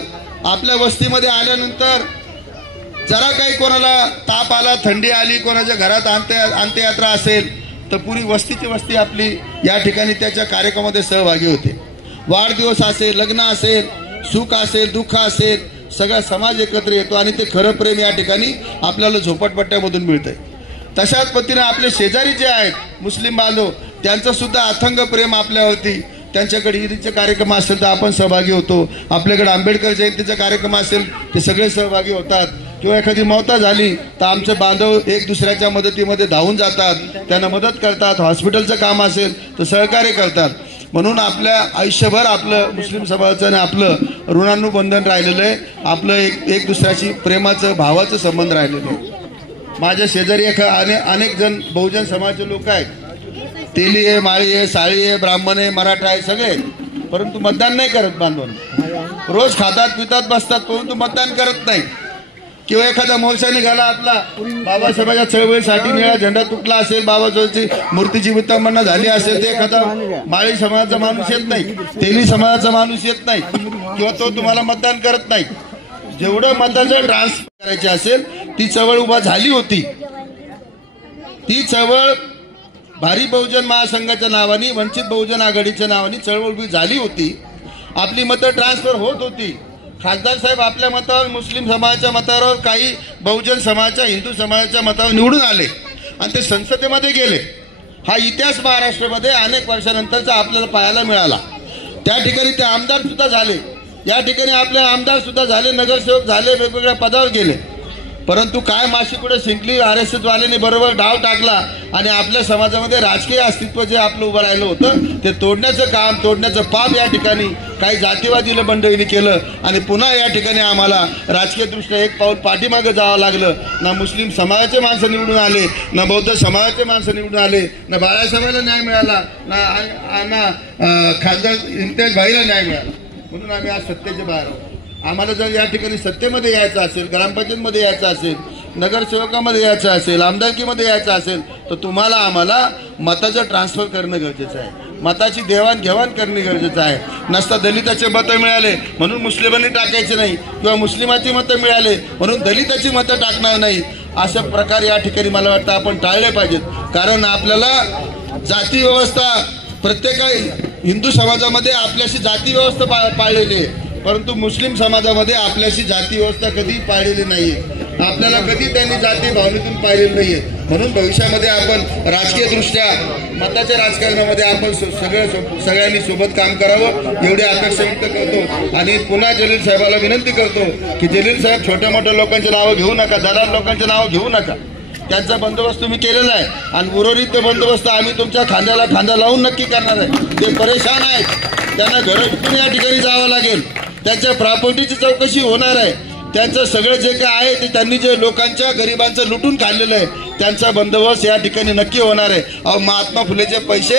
आपल्या वस्तीमध्ये आल्यानंतर जरा काही कोणाला ताप आला, थंडी आली, कोणाच्या घरात अंत्ययात्रा असेल तर पुरी वस्तीची वस्ती आपली या ठिकाणी त्याच्या कार्यक्रमामध्ये सहभागी होते. वाढदिवस असेल, लग्न असेल, सुख असेल, दुःख असेल, सगळा समाज एकत्र येतो आणि ते खरं प्रेम या ठिकाणी आपल्याला झोपडपट्ट्यामधून मिळतंय. तशाच पद्धतीने आपले शेजारी जे आहेत मुस्लिम बांधव त्यांचं सुद्धा अथंग प्रेम आपल्यावरती. त्यांच्याकडे ईदचे कार्यक्रम असेल तर आपण सहभागी होतो, आपल्याकडे आंबेडकर जयंतीचा कार्यक्रम असेल ते सगळे सहभागी होतात. किंवा एखादी मौत झाली तर आमचे बांधव एक दुसऱ्याच्या मदतीमध्ये धावून जातात, त्यांना मदत करतात. हॉस्पिटलचं काम असेल तर सहकार्य करतात. म्हणून आपल्या आयुष्यभर आपलं मुस्लिम समाजाचं आणि आपलं ऋणानुबंधन राहिलेलं आहे. आपलं एक दुसऱ्याशी प्रेमाचं, भावाचं संबंध राहिलेलं आहे. माझ्या शेजारी अनेक जण बहुजन समाजाचे लोक आहेत. तेली आहे, माळी आहे, साळी आहे, ब्राह्मण आहे, मराठा आहे, सगळे, परंतु मतदान नाही करत. बांधवांना रोज खातात पितात बसतात परंतु मतदान करत नाही. किंवा एखादा मोर्चा निघाला आपला बाबासाहेबांच्या चळवळीसाठी, निळा झेंडा तुटला असेल, बाबासाहेबांची मूर्तीची विटंबना झाली असेल ते एखादा माळी समाजाचा माणूस येत नाही, तेली समाजाचा माणूस येत नाही किंवा तो तुम्हाला मतदान करत नाही. जेवढं मताचं ट्रान्सफर करायचे असेल ती चळवळ उभा झाली होती. ती चळवळ भारी बहुजन महासंघाच्या नावाने, वंचित बहुजन आघाडीच्या नावाने चळवळ उभी झाली होती. आपली मतं ट्रान्सफर होत होती. खासदार साहेब आपल्या मतावर, मुस्लिम समाजाच्या मतावर, काही बहुजन समाजाच्या, हिंदू समाजाच्या मतावर निवडून आले आणि ते संसदेमध्ये गेले. हा इतिहास महाराष्ट्रामध्ये अनेक वर्षानंतरचा आपल्याला पाहायला मिळाला. त्या ठिकाणी ते आमदार सुद्धा झाले, या ठिकाणी आपले आमदार सुद्धा झाले, नगरसेवक झाले, वेगवेगळ्या पदावर गेले. परंतु काय माशी पुढे शिंकली, RSS वाल्याने बरोबर डाव टाकला आणि आपल्या समाजामध्ये राजकीय अस्तित्व जे आपलं उभं राहिलं होतं ते तोडण्याचं काम, तोडण्याचं पाप या ठिकाणी काही जातीवादी मंडळींनी केलं आणि पुन्हा या ठिकाणी आम्हाला राजकीयदृष्ट्या एक पाऊल पाठीमागे जावं लागलं. ना मुस्लिम समाजाचे माणसं निवडून आले, ना बौद्ध समाजाचे माणसं निवडून आले, ना बाळासाहेबांना न्याय मिळाला, ना खासदार इम्तियाज भाईला न्याय मिळाला. म्हणून आम्ही आज सत्तेच्या बाहेर आहोत. आम्हाला जर या ठिकाणी सत्तेमध्ये यायचं असेल, ग्रामपंचायतमध्ये यायचं असेल, नगरसेवकामध्ये यायचं असेल, आमदारकीमध्ये यायचं असेल तर तुम्हाला आम्हाला मताचं ट्रान्सफर करणं गरजेचं आहे, मताची देवाणघेवाण करणे गरजेचं आहे. नसता दलिताचे मतं मिळाले म्हणून मुस्लिमांनी टाकायचे नाही, किंवा मुस्लिमाची मतं मिळाले म्हणून दलिताची मतं टाकणार नाही, अशा प्रकार या ठिकाणी मला वाटतं आपण टाळले पाहिजेत. कारण आपल्याला जाती व्यवस्था, प्रत्येक हिंदू समाजामध्ये आपल्याशी जाती व्यवस्था पाळलेली आहे, परंतु मुस्लिम समाजामध्ये आपल्याशी जाती व्यवस्था कधी पाळलेली नाहीये. आपल्याला कधी त्यांनी जाती भावनेतून पाळलेली नाहीये. म्हणून भविष्यामध्ये आपण राजकीयदृष्ट्या मताच्या राजकारणामध्ये आपण सगळ्यांनी सोबत काम करावं एवढी अपेक्षा व्यक्त करतो. आणि पुन्हा जलील साहेबाला विनंती करतो की जलील साहेब छोट्या मोठ्या लोकांची नावं घेऊ नका, दलाल लोकांची नावं घेऊ नका. त्यांचा बंदोबस्त तुम्ही केलेला आहे आणि उर्वरित बंदोबस्त आम्ही तुमच्या खांद्याला खांदा लावून नक्की करणार आहे. ते परेशान आहेत, त्यांना घरातून या ठिकाणी जावं लागेल, त्यांच्या प्रॉपर्टीची चौकशी होणार आहे, त्यांचं सगळं जे काय आहे ते त्यांनी जे लोकांच्या गरिबांचं लुटून काढलेलं आहे त्यांचा बंदोबस्त या ठिकाणी नक्की होणार आहे. अहो, महात्मा फुलेचे पैसे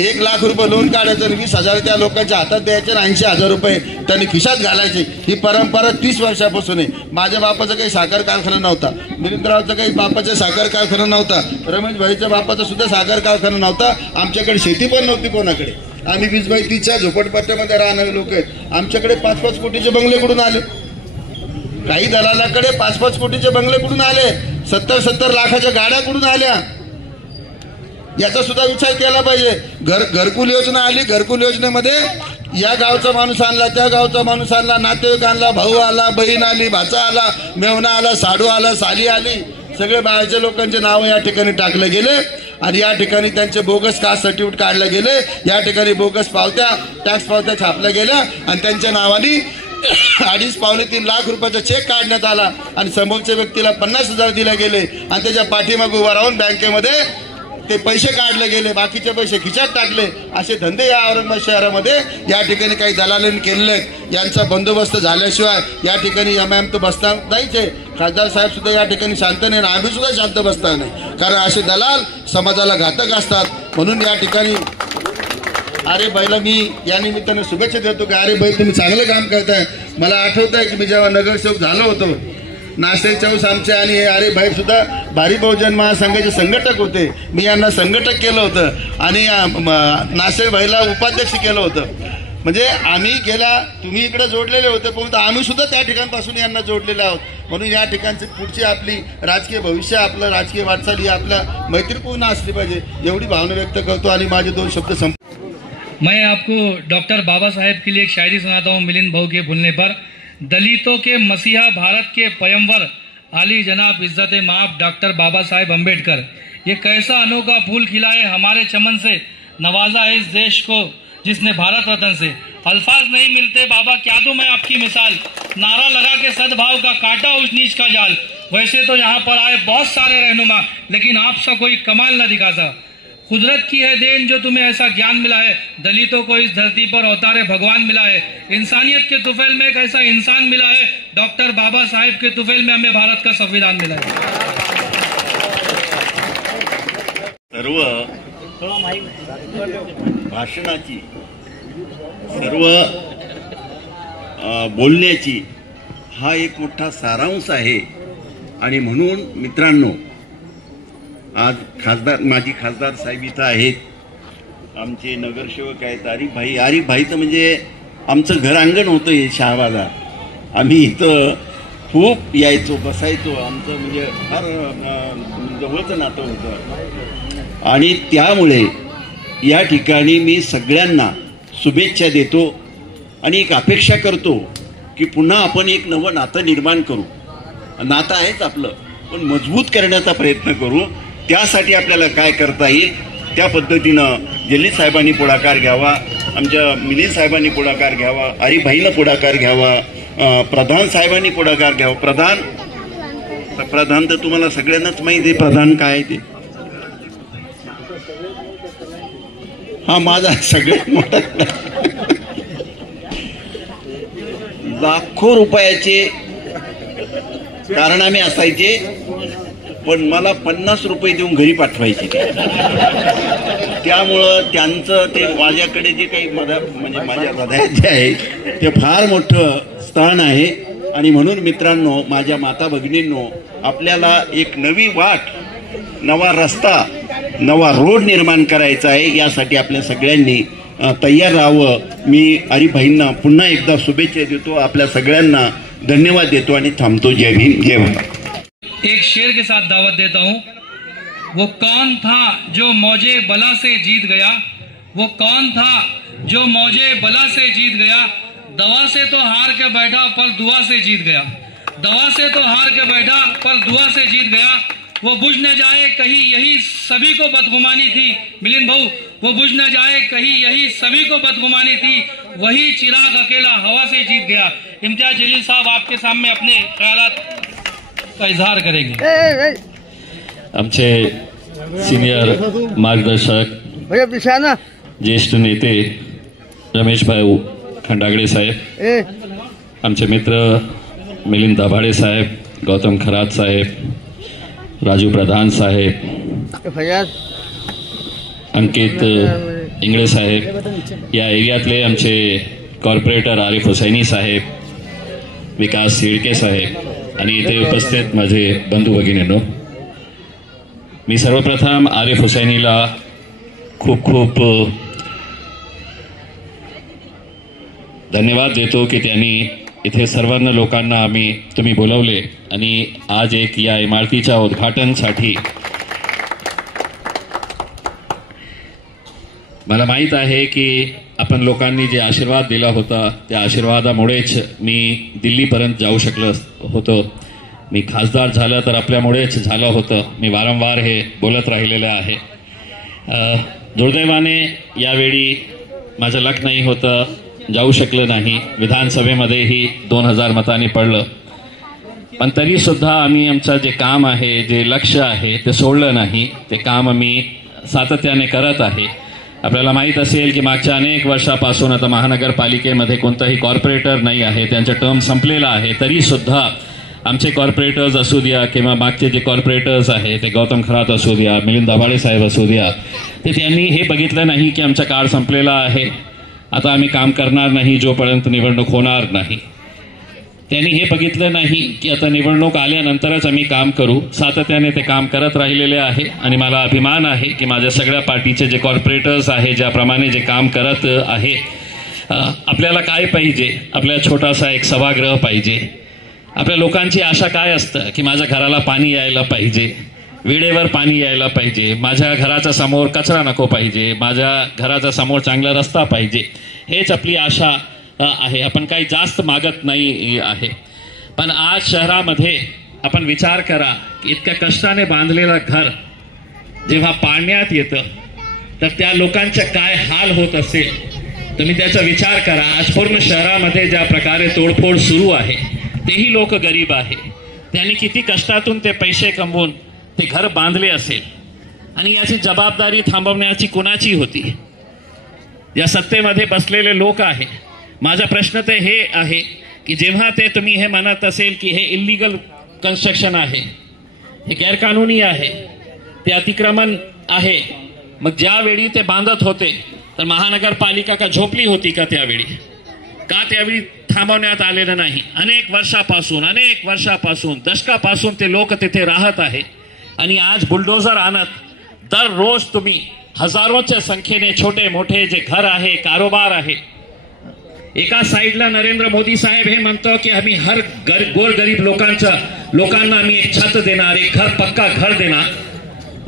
1 लाख रुपये लोन काढायचं, 20,000 त्या लोकांच्या हातात द्यायचे आणि 80,000 रुपये त्यांनी खिशात घालायचे. ही परंपरा 30 वर्षापासून आहे. माझ्या बापाचा काही साखर कारखाना नव्हता, मिलिंदरावचा काही बापाचा साखर कारखाना नव्हता, रमेश भाईच्या बापाचा सुद्धा साखर कारखाना नव्हता. आमच्याकडे शेती पण नव्हती कोणाकडे. आम्ही 20-22 झोपडपट्ट्यामध्ये राहणारे लोक आहेत. आमच्याकडे 5-5 कोटीचे बंगले कुठून आले? काही दलालाकडे 5-5 कोटीचे बंगले कुठून आले? 70-70 लाखाच्या गाड्या कुठून आल्या? याचा सुद्धा विचार केला पाहिजे. घरकुल योजना आली, घरकुल योजनेमध्ये या गावचा माणूस आणला, त्या गावचा माणूस आणला, नातेवाईक आणला, भाऊ आला, बहीण आली, भाचा आला, मेवणा आला, साडू आला, साली आली, सगळे बाहेरच्या लोकांचे नाव या ठिकाणी टाकले गेले आणि या ठिकाणी त्यांचे बोगस कास्ट सर्टिफिकेट काढले गेले. या ठिकाणी बोगस पावत्या, टॅक्स पावत्या छापल्या गेल्या आणि त्यांच्या नावाने 2.5-3 लाख रुपयाचा चेक काढण्यात आला आणि समोरच्या व्यक्तीला 50,000 दिले गेले आणि त्याच्या पाठीमागे उभा राहून बँकेमध्ये ते पैसे काढले गेले, बाकीचे पैसे खिशात टाकले. असे धंदे या औरंगाबाद शहरामध्ये या ठिकाणी काही दलालांनी केलेले आहेत. यांचा बंदोबस्त झाल्याशिवाय या ठिकाणी MIM तर बसणार नाहीच आहे. खासदार साहेब सुद्धा या ठिकाणी शांत नाही, आम्ही सुद्धा शांत बसणार नाही, कारण असे दलाल समाजाला घातक असतात. म्हणून या ठिकाणी अरे बाईला मी या निमित्तानं शुभेच्छा देतो की अरे बाई तुम्ही चांगलं काम करताय. मला आठवत आहे की मी जेव्हा नगरसेवक झालो होतो, नासेर चौस आमचे आणि अरे भाई सुद्धा भारी बहुजन महासंघाचे संघटक होते. मी यांना संघटक केलं होतं आणि नासेर भाईला उपाध्यक्ष केलं होतं. म्हणजे आम्ही तुम्ही इकडे जोडलेले होते, परंतु आम्ही सुद्धा त्या ठिकाणपासून यांना जोडलेले आहोत. म्हणून या ठिकाणची पुढची आपली राजकीय भविष्य, आपलं राजकीय वाटचाल ही आपल्या मैत्रीपूर्ण असली पाहिजे एवढी भावना व्यक्त करतो आणि माझे 2 शब्द मैं आपको डॉक्टर बाबा साहेब के लिए एक शायरी सुनाता हूँ मिलिंद भाऊ के भूलने पर। दलितों के मसीहा, भारत के पैगंबर, आली जनाब इज्जत माप डॉक्टर बाबा साहेब अम्बेडकर, ये कैसा अनोखा फूल खिला है हमारे चमन से, नवाजा है इस देश को जिसने भारत वतन से। अल्फाज नहीं मिलते बाबा, क्या दूं मैं आपकी मिसाल, नारा लगा के सद्भाव का काटा उस नीच का जाल। वैसे तो यहाँ पर आए बहुत सारे रहनुमा, लेकिन आपसा कोई कमाल न दिखा सा। कुदरत की है देन जो तुम्हें ऐसा ज्ञान मिला है, दलितों को इस धरती पर अवतारे भगवान मिला है, इंसानियत के तुफैल में एक ऐसा इंसान मिला है, डॉक्टर बाबा साहेब के तुफैल में हमें भारत का संविधान मिला है। सर्व भाषणाची, सर्व बोलण्याची हा एक मोठा सारांश आहे. आणि म्हणून मित्रांनो, आज माजी खासदार साहेब इथं आहेत, आमचे नगरसेवक आहेत आरिफ भाई तर म्हणजे आमचं घरांगण होतं हे शहाबाजात. आम्ही इथं खूप यायचो, बसायचो, आमचं म्हणजे फार जवळचं नातं होतं. आणि त्यामुळे या ठिकाणी मी सगळ्यांना शुभेच्छा देतो आणि एक अपेक्षा करतो की पुन्हा आपण एक नवं नातं निर्माण करू. नातं आहेच आपलं, पण मजबूत करण्याचा प्रयत्न करू. त्यासाठी आपल्याला काय करता येईल त्या पद्धतीनं जलील साहेबांनी पुढाकार घ्यावा, आमच्या मिलिंद साहेबांनी पुढाकार घ्यावा, आरिफभाईनं पुढाकार घ्यावा, प्रधान साहेबांनी पुढाकार घ्यावा. प्रधान तर तुम्हाला सगळ्यांनाच माहिती आहे प्रधान काय आहे ते. हा माझा सगळ्यात मोठा लाखो रुपयाचे कारनामे असायचे, पण मला 50 रुपये देऊन घरी पाठवायचे. त्यामुळं त्यांचं ते माझ्याकडे जे काही म्हणजे माझ्या हृदयात जे आहे ते फार मोठं स्थान आहे. आणि म्हणून मित्रांनो, माझ्या माता भगिनींनो, आपल्याला एक नवी वाट, नवा रस्ता, नवा रोड निर्माण करायचा आहे. यासाठी आपल्या सगळ्यांनी तयार राहावं. मी आरिफभाईंना पुन्हा एकदा शुभेच्छा देतो, आपल्या सगळ्यांना धन्यवाद देतो आणि थांबतो. जय भीम, जय भारत. एक शेर के साथ दावत देता हूं. वो कौन था जो मौजे बला से जीत गया, वो कौन था जो मौजे बला से जीत गया, दवा से तो हार के बैठा पर दुआ से जीत गया, दवा से तो हार के बैठा पर दुआ से जीत गया. वो बुझ न जाए कहीं यही सभी को बदगुमानी थी. मिलिंद भाऊ, वो बुझ न जाए कहीं यही सभी को बदगुमानी थी, वही चिराग अकेला हवा से जीत गया. इम्तियाज जलील साहब आपके सामने अपने ख्यालात का इजहार करेंगे. आमचे सिनियर मार्गदर्शक ज्येष्ठ नेते रमेश भाऊ खंडागळे साहेब, आमचे मित्र मिलिंद दाभाडे साहेब, गौतम खरात साहेब, राजू प्रधान साहेब, अंकित इंगळे साहेब, या एरियातले आमचे कॉर्पोरेटर आरिफ हुसैनी साहेब, विकास शिळके साहेब आणि इथे उपस्थित माझे बंधू भगिनींनो, मी सर्वप्रथम आरिफ हुसैनीला खूप खूप धन्यवाद देतो की त्यांनी इथे सर्वांना लोकांना तुम्ही बोलवले आणि आज एक या इमारतीच्या उद्घाटनासाठी. मला माहीत आहे की आपण लोकांनी जे आशीर्वाद दिला होता त्या आशीर्वादामुळेच मी दिल्लीपर्यंत जाऊ शकलो होतो. मी खासदार झालं तर आपल्यामुळेच झालं होतं. मी वारंवार हे बोलत राहिलेले आहे. दुर्दैवाने यावेळी माझं लक नाही होतं, जाऊ शकलं नाही. विधानसभेमध्येही 2000 मतांनी पडलं, पण तरी सुद्धा आम्ही आमचं जे काम आहे, जे लक्ष्य आहे ते सोडलं नाही. ते काम आम्ही सातत्याने करत आहे. आपल्याला माहीत असेल की मागच्या अनेक वर्षापासून आता महानगरपालिकेमध्ये कोणताही कॉर्पोरेटर नाही आहे, त्यांचा टर्म संपलेला आहे. तरी सुद्धा आमचे कॉर्पोरेटर्स असू द्या किंवा मागचे जे कॉर्पोरेटर्स आहे ते गौतम खरात असू द्या, मिलिंद दाभाडे साहेब असू द्या, ते त्यांनी हे बघितलं नाही की आमचा काळ संपलेला आहे, आता आम्ही काम करणार नाही जोपर्यंत निवडणूक होणार नाही. त्यांनी हे बघितलं नाही की आता निवडणूक आल्यानंतरच आम्ही काम करू. सातत्याने ते काम करत राहिलेले आहे आणि मला अभिमान आहे की माझ्या सगळ्या पार्टीचे जे कॉर्पोरेटर्स आहे ज्याप्रमाणे जे काम करत आहे. आपल्याला काय पाहिजे? आपल्याला छोटासा एक सभागृह पाहिजे. आपल्या लोकांची आशा काय असतं की माझ्या घराला पाणी यायला पाहिजे, वेळेवर पाणी यायला पाहिजे, माझ्या घराच्या समोर कचरा नको पाहिजे, माझ्या घराच्या समोर चांगला रस्ता पाहिजे. हेच आपली आशा आहे. आपण काही जास्त मागत नाही आहे. पण आज शहरामध्ये आपण विचार करा की इतक्या कष्टाने बांधलेलं घर जेव्हा पाडण्यात येतं तर त्या लोकांचा काय हाल होत असेल. तुम्ही त्याचा विचार करा. आज पूर्ण शहरामध्ये ज्या प्रकारे तोडफोड सुरू आहे, तेही लोक गरीब आहे. त्यांनी किती कष्टातून ते पैसे कमवून ते घर बांधले असेल आणि याची जबाबदारी थांबवण्याची कुणाची होती? या सत्तेमध्ये बसलेले लोक आहे. माझा प्रश्न ते हे आहे की जेव्हा ते तुम्ही हे म्हणत असेल की हे इल्लीगल कन्स्ट्रक्शन आहे, हे गैरकानूनी आहे, ते अतिक्रमण आहे, मग ज्यावेळी ते बांधत होते तर महानगरपालिका का झोपली होती का? त्यावेळी थांबवण्यात आलेलं नाही. अनेक वर्षापासून दशकापासून ते लोक तिथे राहत आहे आणि आज बुलडोझर आणत दररोज तुम्ही हजारोच्या संख्येने छोटे मोठे जे घर आहे, कारोबार आहे. एका साईडला नरेंद्र मोदी साहेब हे म्हणतो की आम्ही हर गोरगरीब लोकांना आम्ही एक छत देणार, एक पक्का घर देणार,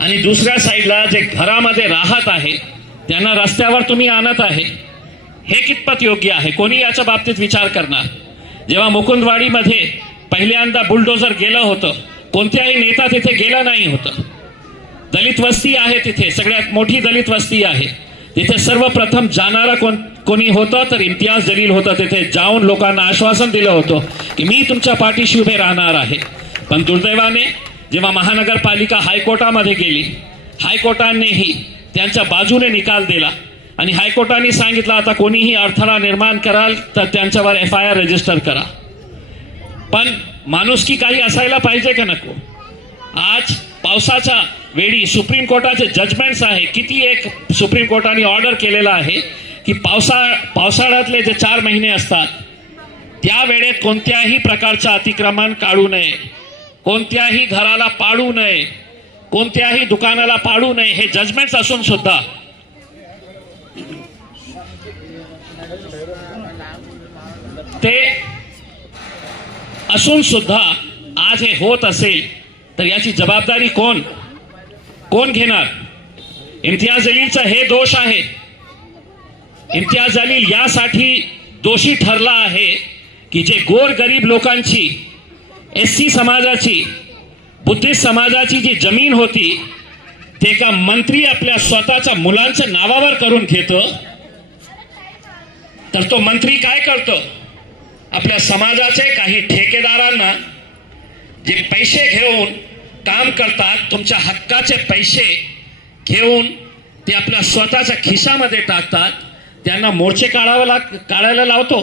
आणि दुसऱ्या साईडला जे घरामध्ये राहत आहे त्यांना रस्त्यावर तुम्ही आणत आहे, हे कितपत योग्य आहे? कोणी याच्या बाबतीत विचार करणार? जेव्हा मुकुंदवाडीमध्ये पहिल्यांदा बुलडोझर गेलं होतं, कोणत्याही नेता तिथे गेला नाही होतं. दलित वस्ती आहे तिथे, सगळ्यात मोठी दलित वस्ती आहे तिथे. सर्वप्रथम जाणारं कोणी होतं तर इम्तियाज जलील होतं. तिथे जाऊन लोकांना आश्वासन दिलं होतं की मी तुमच्या पाठीशी उभे राहणार आहे. पण दुर्दैवाने जेव्हा महानगरपालिका हायकोर्टामध्ये गेली, हायकोर्टानेही त्यांच्या बाजूने निकाल दिला आणि हायकोर्टाने सांगितलं आता कोणीही अडथळा निर्माण कराल तर त्यांच्यावर FIR रजिस्टर करा. पण माणुसकी काही असायला पाहिजे का नको? आज पावसाच्या वेळी सुप्रीम कोर्टाचे जजमेंट्स आहे, किती एक सुप्रीम कोर्टाने ऑर्डर केलेला आहे की पावसाळ्यातले जे 4 महिने असतात त्या वेळेत कोणत्याही प्रकारचं अतिक्रमण काढू नये, कोणत्याही घराला पाडू नये, कोणत्याही दुकानाला पाडू नये. हे जजमेंट्स असून सुद्धा आज हे होत असेल तर याची जबाबदारी कोण घेणार? इम्तियाज जलीलचा हे दोष आहे. इम्तियाज जलील यासाठी दोषी ठरला आहे की जे गोरगरीब लोकांची, SC समाजाची, बुद्धिस्ट समाजाची जी जमीन होती ते का मंत्री आपल्या स्वतःच्या मुलांच्या नावावर करून घेतो. तर तो मंत्री काय करतो? आपल्या समाजाचे काही ठेकेदारांना जे पैसे घेऊन काम करतात, तुमच्या हक्काचे पैसे घेऊन ते आपल्या स्वतःच्या खिशामध्ये टाकतात, त्यांना मोर्चे काढायला लावतो.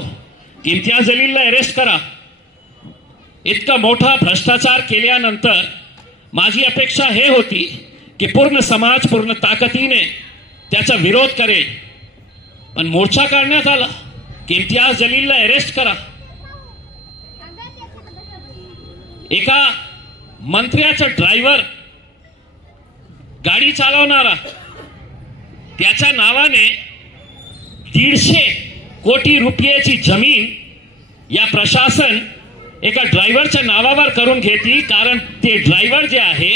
इम्तियाज जलीलला अरेस्ट करा. इतका मोठा भ्रष्टाचार केल्यानंतर माझी अपेक्षा हे होती की पूर्ण समाज पूर्ण ताकदीने त्याचा विरोध करेल. पण मोर्चा काढण्यात आला की इम्तियाज जलीलला अरेस्ट करा. एका मंत्र्याचा ड्रायव्हर, गाडी चालवणारा, त्याच्या नावाने 150 कोटी रुपयाची जमीन या प्रशासन एका ड्रायव्हरच्या नावावर करून घेतली. कारण ते ड्रायव्हर जे आहे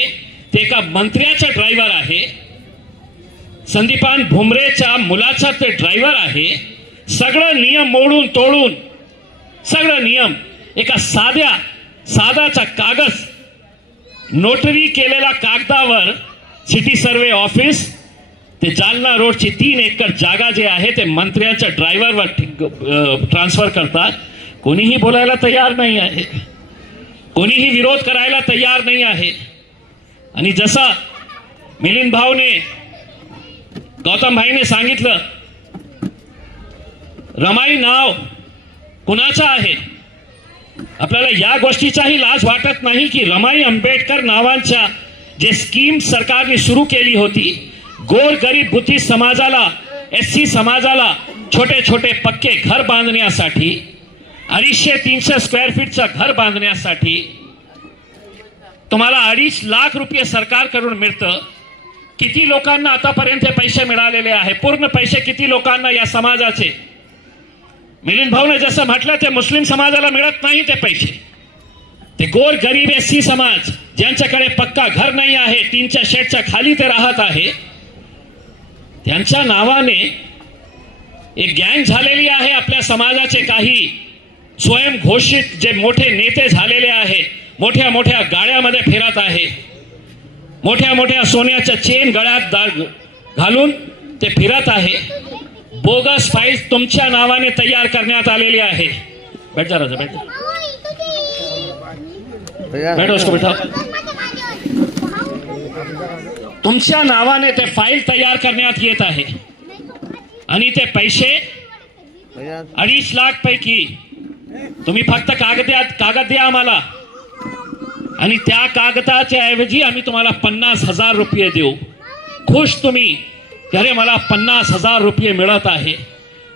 ते एका मंत्र्याचा ड्रायव्हर आहे, संदीपान भुमरेच्या मुलाचा ते ड्रायव्हर आहे. सगळं नियम मोडून तोडून, सगळं नियम एका साधाचा कागज, नोटरी केलेल्या कागदावर सिटी सर्वे ऑफिस ते जालना रोडची 3 एकर जागा जे आहे ते मंत्र्याच्या ड्रायव्हरवर ट्रान्सफर करतात. कोणीही बोलायला तयार नाही आहे, कोणीही विरोध करायला तयार नाही आहे. आणि जसा मिलिंद भाऊने, गौतम भाईने सांगितलं, रमाई नाव कुणाचं आहे? आपल्याला या गोष्टीचाही लाज वाटत नाही की रमाई आंबेडकर नावांच्या जे स्कीम सरकारने सुरू केली होती, गोरगरीब बुद्धिस्ट समाजाला, SC समाजाला छोटे छोटे पक्के घर बांधण्यासाठी, 250-300 स्क्वेअर फीटचं घर बांधण्यासाठी तुम्हाला 2.5 लाख रुपये सरकारकडून मिळतं. किती लोकांना आतापर्यंत पैसे मिळालेले आहे? पूर्ण पैसे किती लोकांना या समाजाचे? मिलिंद भाऊने जसं म्हटलं ते मुस्लिम समाजाला मिळत नाही ते पैसे. ते गोरगरीब SC समाज ज्यांच्याकडे पक्का घर नाही आहे, टीनच्या शेडच्या खाली ते राहत आहे, त्यांच्या नावाने एक गँग झालेली आहे. आपल्या समाजाचे काही स्वयंघोषित जे मोठे नेते झालेले आहे, मोठ्या मोठ्या गाड्यामध्ये फिरत आहे, मोठ्या मोठ्या सोन्याच्या चेन गळ्यात घालून ते फिरत आहे. बोगस फाईल तुमच्या नावाने तयार करण्यात आलेली आहे. बैठ जा राजा, बैठ जा, बैठो, उसको बैठाओ. तुमच्या नावाने ते फाईल तयार करण्यात येत आहे आणि ते पैसे 2.5 लाख पैकी तुम्ही फक्त कागद द्या आम्हाला आणि त्या कागदाच्या ऐवजी आम्ही तुम्हाला 50,000 रुपये देऊ. खुश तुम्ही, अरे मला 50,000 रुपये मिळत आहे.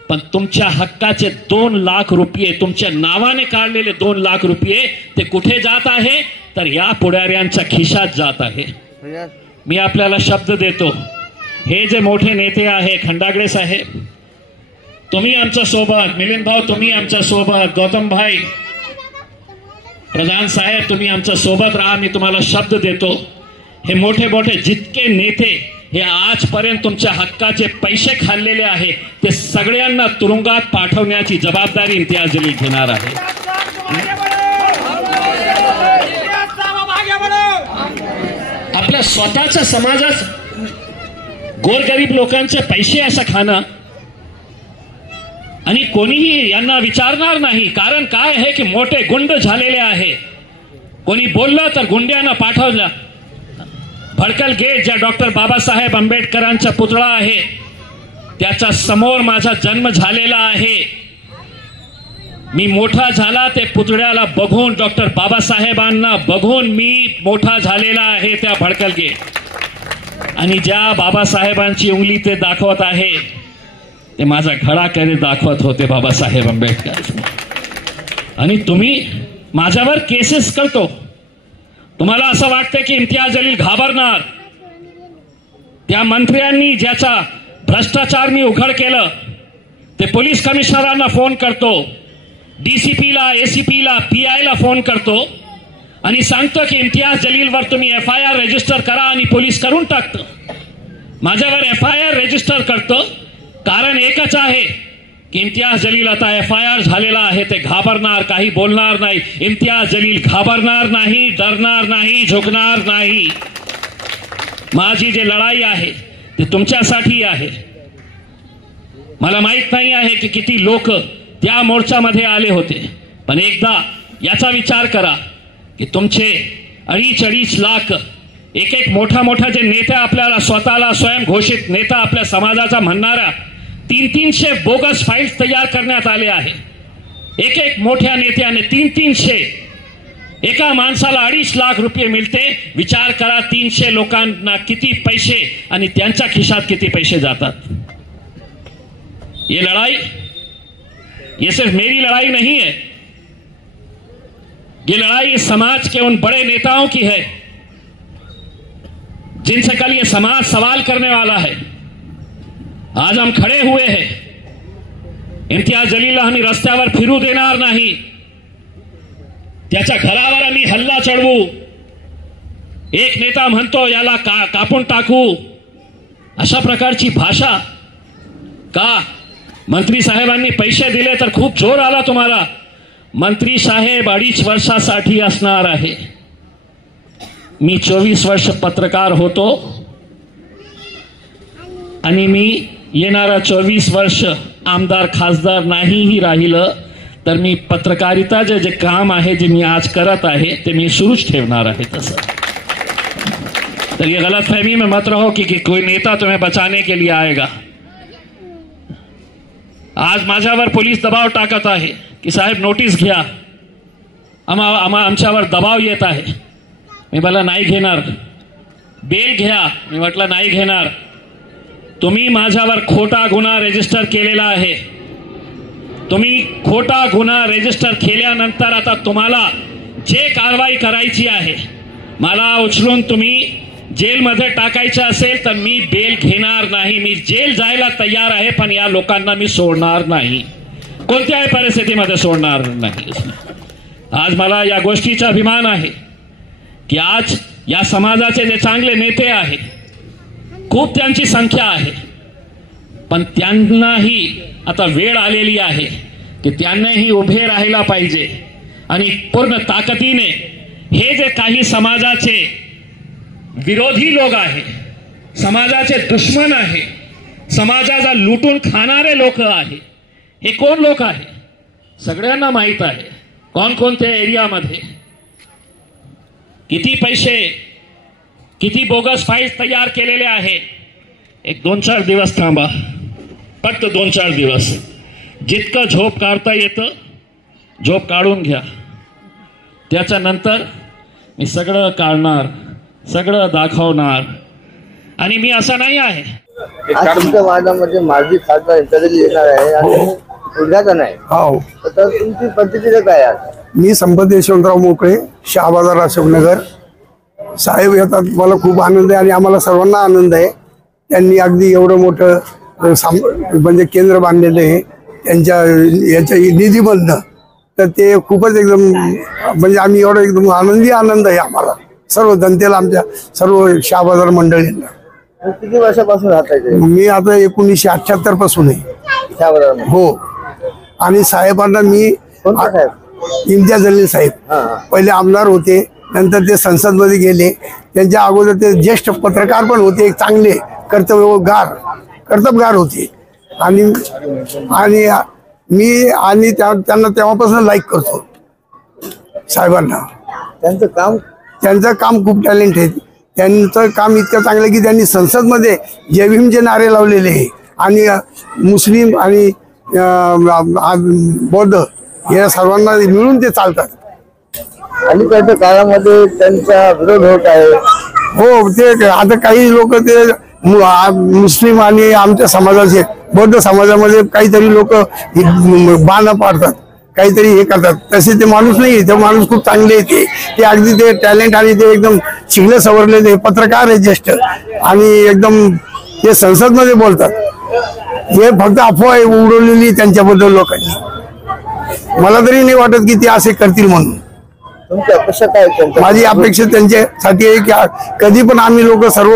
पण तुमच्या हक्काचे 2 लाख रुपये, तुमच्या नावाने काढलेले 2 लाख रुपये ते कुठे जात आहे? तर या पुढाऱ्यांच्या खिशात जात आहे. मी आपल्याला शब्द देतो, हे जे मोठे नेते आहे, खंडागळे साहेब तुम्ही आमच्या सोबत, मिलिंद भाऊ तुम्ही आमच्या सोबत, गौतम भाई, प्रधान साहेब तुम्ही आमच्या सोबत राहा. मी तुम्हाला शब्द देतो, हे मोठे मोठे जितके नेते हे आजपर्यंत तुमच्या हक्काचे पैसे खाल्लेले आहे ते सगळ्यांना तुरुंगात पाठवण्याची जबाबदारी इम्तियाज जलील घेणार आहे. आपल्या स्वतःच्या समाजात गोरगरीब लोकांचे पैसे असं खाणं आणि कोणीही यांना विचारणार नाही. कारण काय आहे की मोठे गुंड झालेले आहे. कोणी बोललं तर गुंड्यांना पाठवलं. भडकल गेट ज्या डॉक्टर बाबासाहेब आंबेडकरांचा पुतळा आहे त्याच्या समोर माझा जन्म झालेला आहे. मी मोठा झाला ते पुतळ्याला बघून, डॉक्टर बाबासाहेबांना बघून मी मोठा झालेला आहे त्या भडकल गेट. आणि ज्या बाबासाहेबांची उंगली ते दाखवत आहे ते माझा घडा करीत दाखवत होते बाबासाहेब आंबेडकर. आणि तुम्ही माझ्यावर केसेस करतो. तुम्हाला असं वाटतं की इम्तियाज जलील घाबरणार. त्या मंत्र्यांनी ज्याचा भ्रष्टाचार मी उघड केलं ते पोलीस कमिशनरांना फोन करतो, डीसीपीला, एसीपीला, पीआयला फोन करतो आणि सांगतो की इम्तियाज जलीलवर तुम्ही FIR रजिस्टर करा आणि पोलीस करून टाकतं. माझ्यावर FIR रजिस्टर करतो कारण एकच आहे की इम्तियाज जलील आता FIR झालेला आहे. ते घाबरणार, काही बोलणार नाही. इम्तियाज जलील घाबरणार नाही, डरणार नाही, झुकणार नाही. माझी जी लढाई आहे ती तुमच्यासाठी आहे. मला माहित नाही आहे की किती लोक त्या मोर्चामध्ये आले होते, पण एकदा याचा विचार करा की तुमचे 2.5 लाख एक एक मोठा जे नेते आपल्याला स्वतःला स्वयं घोषित नेता आपल्या समाजाचा म्हणणारा 300 बोगस फाईल्स तयार करण्यात आले आहे. एक एक मोठ्या नेत्याने 300 एका माणसाला 2.5 लाख रुपये मिळते. विचार करा 300 लोकांना किती पैसे आणि त्यांच्या खिशात किती पैसे जातात. ये लड़ाई ये सिर्फ मेरी लड़ाई नहीं है, ये लड़ाई इस समाज के उन बड़े नेताओं की है जिनसे कल ये समाज सवाल करने वाला है. आज हम खड़े हुए हैं. इम्तियाज जलीलला आम्ही रस्त्यावर फिरू देणार नाही. त्याच्या घरावर आम्ही हल्ला चढवू. एक नेता म्हणतो याला कापून टाकू. अशा प्रकारची भाषा का? मंत्री साहेबांनी पैसे दिले तर खूप जोर आला तुम्हाला. मंत्री साहेब 2.5 वर्षासाठी असणार आहे. मी 24 वर्ष पत्रकार होतो आणि मी येणारा 24 वर्ष आमदार खासदार नाहीही राहिलं तर मी पत्रकारिता जे काम आहे जे मी आज करत आहे ते मी सुरूच ठेवणार आहे. तसं तर ये गलतफहमी में मत रहो कि कोई नेता तुम्हें बचाने के लिए आएगा. आज माझ्यावर पोलीस दबाव टाकत आहे की साहेब नोटीस घ्या, आमच्यावर दबाव येत आहे. मी म्हटलं नाही घेणार. बेल घ्या, मी म्हटलं नाही घेणार. तुम्ही माझ्यावर खोटा गुन्हा रजिस्टर केलेला आहे. तुम्ही खोटा गुन्हा रजिस्टर केल्यानंतर आता तुम्हाला जे कारवाई करायची आहे, मला उचलून तुम्ही जेलमध्ये टाकायचं असेल तर मी बेल घेणार नाही. मी जेल जायला तयार आहे, पण या लोकांना मी सोडणार नाही, कोणत्याही परिस्थितीमध्ये सोडणार नाही. आज मला या गोष्टीचा अभिमान आहे की आज या समाजाचे जे चांगले नेते आहेत, खूप त्यांची संख्या आहे, पण त्यांनाही आता वेळ आलेली आहे की त्यांनाही उभे राहायला पाहिजे आणि पूर्ण ताकदीने हे जे काही समाजाचे विरोधी लोक आहे, समाजाचे दुश्मन आहे, समाजाचा लुटून खाणारे लोक आहे, हे कोण लोक आहे सगळ्यांना माहित आहे. कोणकोणत्या एरियामध्ये किती पैसे, किती बोगस फाईल्स तयार केलेले आहे. एक 2-4 दिवस थांबा, फक्त 2-4 दिवस. जितकं झोप काढता येतं झोप काढून घ्या. त्याच्यानंतर मी सगळं काढणार, सगळं दाखवणार. आणि मी असं नाही आहे. आज तुमच्या वार्डामध्ये माजी खासदार इंटरव्ह्यू येणार आहे आणि उद्घाटन आहे. हो, तर तुमची प्रतिक्रिया काय आहे? मी संपत यशवंतराव मोकळे, शहाबाजार, अशोकनगर. साहेब येतात, मला खूप आनंद आहे आणि आम्हाला सर्वांना आनंद आहे. त्यांनी अगदी एवढं मोठं म्हणजे केंद्र बांधलेलं आहे त्यांच्या याच्या निधीमधनं. तर ते खूपच एकदम म्हणजे आम्ही एवढं एकदम आनंद आहे आम्हाला. सर्व जनतेला, आमच्या सर्व शहाबाजार मंडळींना. किती वर्षापासून राहताय? मी आता 1978 पासून आहे शहाबाजार. हो. आणि साहेबांना मी इम्तियाज जलील साहेब पहिले आमदार होते, नंतर ते संसदमध्ये गेले. त्यांच्या अगोदर ते ज्येष्ठ पत्रकार पण होते, एक चांगले कर्तबगार होते. आणि मी आणि त्यांना तेव्हापासून लाईक करतो साहेबांना. त्यांचं काम खूप टॅलेंट आहे. त्यांचं काम इतकं चांगलं की त्यांनी संसदमध्ये जय भीमचे नारे लावलेले आहे. आणि मुस्लिम आणि बौद्ध या सर्वांना मिळून ते चालतात. अलीकडच्या काळामध्ये त्यांचा विरोध होत आहे. हो, ते आता काही लोक ते मुस्लिम आणि आमच्या समाजाचे बौद्ध समाजामध्ये काहीतरी लोक बाण पाडतात, काहीतरी हे करतात. तसे ते माणूस नाही, ते माणूस खूप चांगले येते. ते अगदी ते टॅलेंट आणि ते एकदम शिकले सवरलेले पत्रकार आहे ज्येष्ठ, आणि एकदम ते संसदमध्ये बोलतात. हे फक्त अफवा आहे उडवलेली त्यांच्याबद्दल लोकांनी. मला तरी नाही वाटत की ते असे करतील म्हणून. तुमची अपेक्षा काय? माझी अपेक्षा त्यांच्यासाठी आहे की कधी पण आम्ही लोक सर्व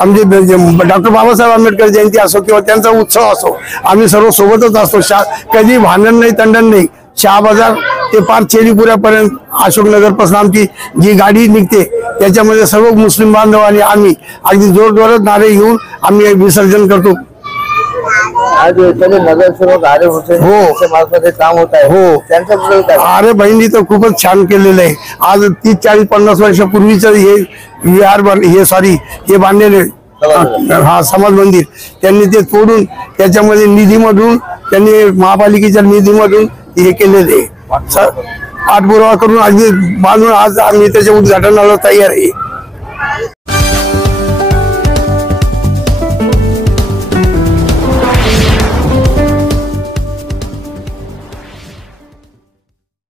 आमचे डॉक्टर बाबासाहेब आंबेडकर जयंती असो किंवा त्यांचा उत्सव असो, आम्ही सर्व सोबतच असतो. कधी भांडण नाही, तंडण नाही. शहाबाजार ते पार चेरीपुऱ्यापर्यंत अशोकनगर पासून आमची जी गाडी निघते त्याच्यामध्ये सर्व मुस्लिम बांधव आणि आम्ही अगदी जोरजोरात नारे घेऊन आम्ही विसर्जन करतो. आज नगरसेवक आरे हुसेन मार्फत काम होत आहे. हो, त्यांचं अरे बहिणी तर खूपच छान केलेलं आहे. आज 30, 40, 50 वर्षापूर्वीच हे विहार हे बांधलेले समाज मंदिर त्यांनी ते तोडून त्याच्यामध्ये निधीमधून त्यांनी महापालिकेच्या निधीमधून हे केलेले पाठपुरावा करून अगदी बांधून आज आम्ही त्याच्या उद्घाटनाला तयार आहे.